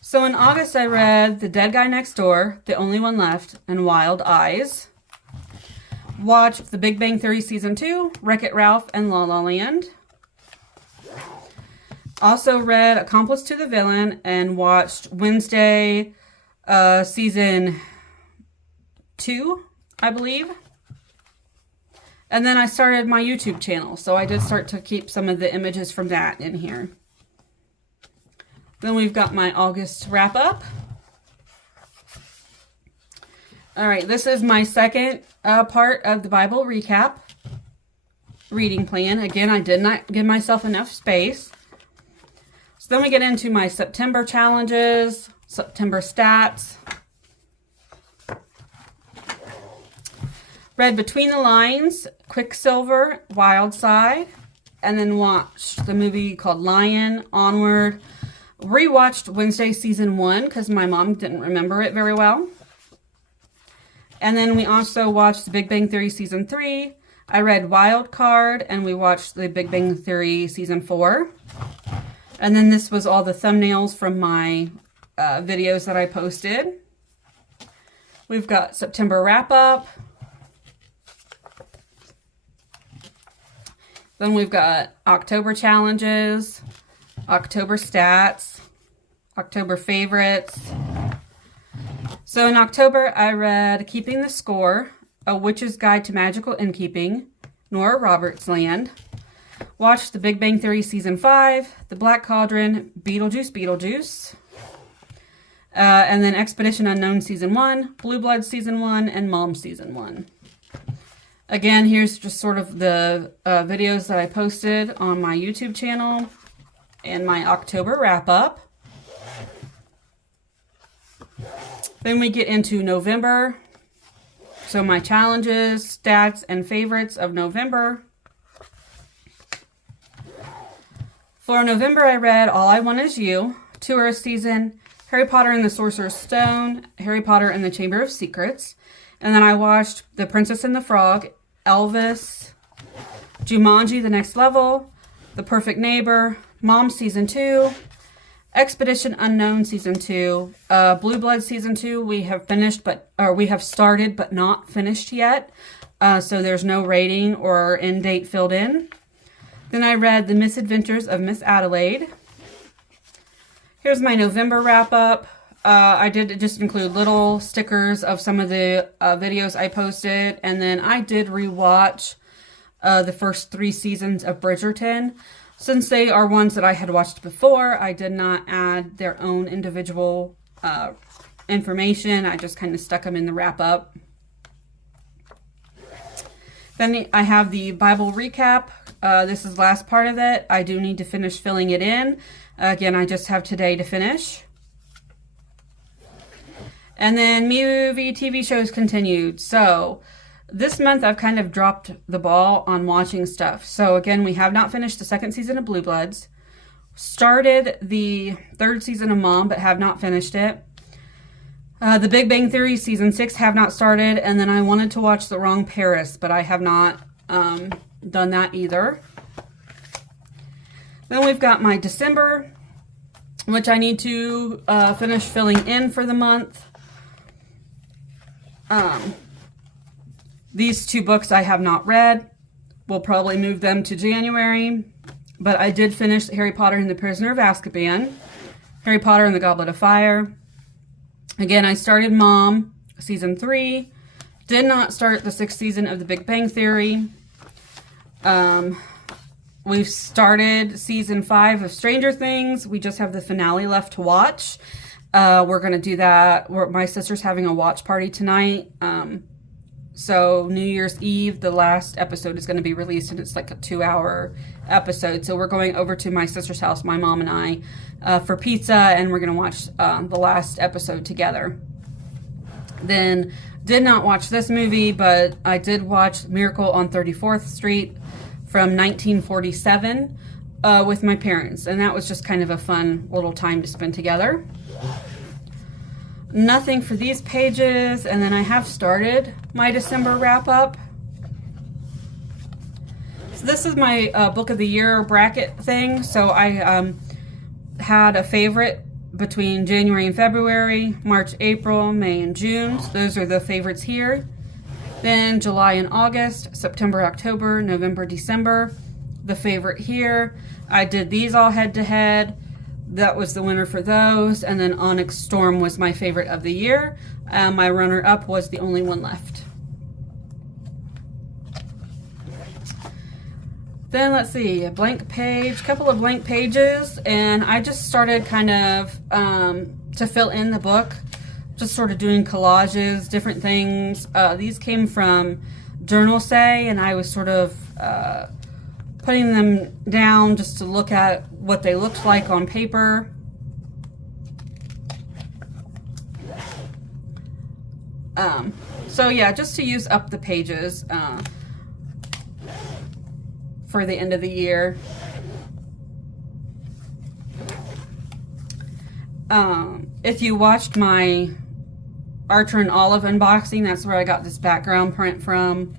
So in August, I read The Dead Guy Next Door, The Only One Left, and Wild Eyes. Watched The Big Bang Theory Season 2, Wreck-It Ralph, and La La Land. Also read Accomplice to the Villain and watched Wednesday Season 2, I believe. And then I started my YouTube channel, so I did start to keep some of the images from that in here. Then we've got my August wrap up. All right, this is my second part of the Bible recap reading plan. Again, I did not give myself enough space. So then we get into my September challenges, September stats. Read Between the Lines, Quicksilver, Wild Side, and then watched the movie called Lion, Onward. Rewatched Wednesday Season 1 because my mom didn't remember it very well. And then we also watched The Big Bang Theory Season 3. I read Wild Card, and we watched The Big Bang Theory Season 4. And then this was all the thumbnails from my videos that I posted. We've got September wrap-up. Then we've got October challenges, October stats, October favorites. So in October, I read Keeping the Score, A Witch's Guide to Magical Innkeeping, Nora Roberts Land. Watched The Big Bang Theory Season 5, The Black Cauldron, Beetlejuice, and then Expedition Unknown Season 1, Blue Blood Season 1, and Mom Season 1. Again, here's just sort of the videos that I posted on my YouTube channel and my October wrap-up. Then we get into November. So my challenges, stats, and favorites of November. For November, I read All I Want Is You, Tourist Season, Harry Potter and the Sorcerer's Stone, Harry Potter and the Chamber of Secrets. And then I watched The Princess and the Frog, Elvis, Jumanji The Next Level, The Perfect Neighbor, Mom Season 2, Expedition Unknown Season 2, Blue Blood Season 2 we have started but not finished yet. So there's no rating or end date filled in. Then I read The Misadventures of Miss Adelaide. Here's my November wrap-up. I did just include little stickers of some of the videos I posted. And then I did rewatch the first 3 seasons of Bridgerton. Since they are ones that I had watched before, I did not add their own individual information. I just kind of stuck them in the wrap-up. Then I have the Bible recap. This is the last part of it. I do need to finish filling it in. Again, I just have today to finish. And then movie, TV shows continued. So this month I've kind of dropped the ball on watching stuff. So again, we have not finished the second season of Blue Bloods. Started the third season of Mom, but have not finished it. The Big Bang Theory season 6 have not started. And then I wanted to watch The Wrong Paris, but I have not done that either. Then we've got my December, which I need to finish filling in for the month. These two books I have not read. We'll probably move them to January. But I did finish Harry Potter and the Prisoner of Azkaban, Harry Potter and the Goblet of Fire. Again, I started Mom, season 3. Did not start the 6th season of The Big Bang Theory. We've started season 5 of Stranger Things. We just have the finale left to watch. We're going to do that. My sister's having a watch party tonight. So New Year's Eve, the last episode is going to be released, and it's like a 2-hour episode. So we're going over to my sister's house, my mom and I, for pizza, and we're going to watch the last episode together. Then did not watch this movie, but I did watch Miracle on 34th Street from 1947 with my parents, and that was just kind of a fun little time to spend together. Nothing for these pages, and then I have started my December wrap-up. So this is my book of the year bracket thing. So I had a favorite between January and February, March, April, May, and June. So those are the favorites here. Then July and August, September, October, November, December, the favorite here. I did these all head-to-head. That was the winner for those. And then Onyx Storm was my favorite of the year. My runner-up was the only one left. Then let's see, a blank page, couple of blank pages, and I just started kind of to fill in the book, just sort of doing collages, different things. These came from Journal Say, and I was sort of putting them down just to look at what they looked like on paper. So yeah, just to use up the pages for the end of the year. If you watched my Archer and Olive unboxing, that's where I got this background print from.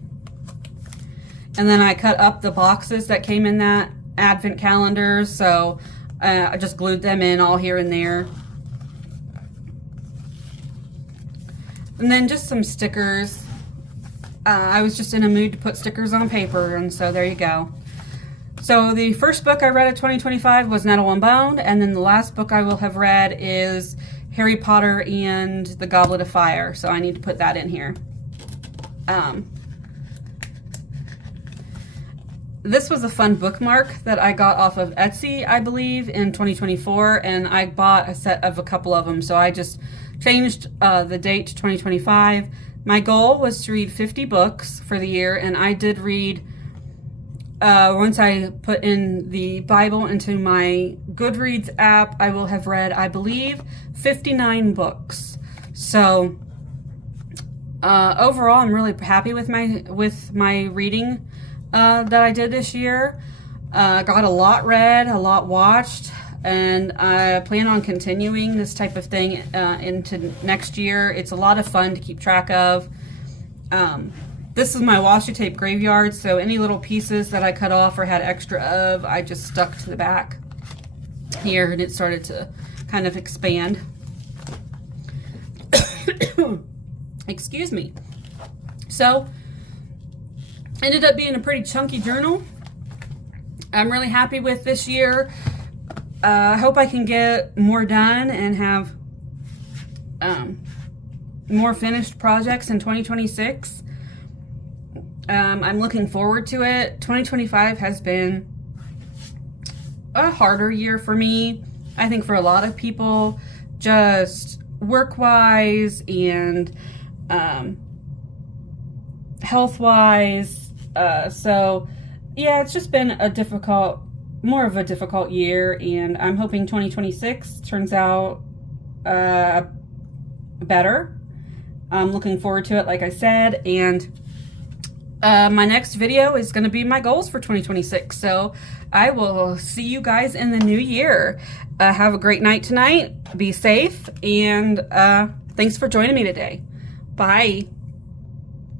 And then I cut up the boxes that came in that advent calendar, so I just glued them in all here and there. And then just some stickers. I was just in a mood to put stickers on paper, and so there you go. So the first book I read of 2025 was Nettle and Bone, and then the last book I will have read is Harry Potter and the Goblet of Fire, so I need to put that in here. This was a fun bookmark that I got off of Etsy, I believe, in 2024, and I bought a set of a couple of them, so I just changed the date to 2025. My goal was to read 50 books for the year, and I did read, once I put in the Bible into my Goodreads app, I will have read, I believe, 59 books. So overall, I'm really happy with my reading that I did this year. Got a lot read, a lot watched, and I plan on continuing this type of thing into next year. It's a lot of fun to keep track of. This is my washi tape graveyard, so any little pieces that I cut off or had extra of, I just stuck to the back here, and it started to kind of expand. Excuse me. So, ended up being a pretty chunky journal. I'm really happy with this year. I hope I can get more done and have more finished projects in 2026. I'm looking forward to it. 2025 has been a harder year for me. I think for a lot of people, just work-wise and health-wise. So yeah, it's just been more of a difficult year, and I'm hoping 2026 turns out better. I'm looking forward to it, like I said, and my next video is going to be my goals for 2026. So I will see you guys in the new year. Have a great night tonight. Be safe, and thanks for joining me today. Bye.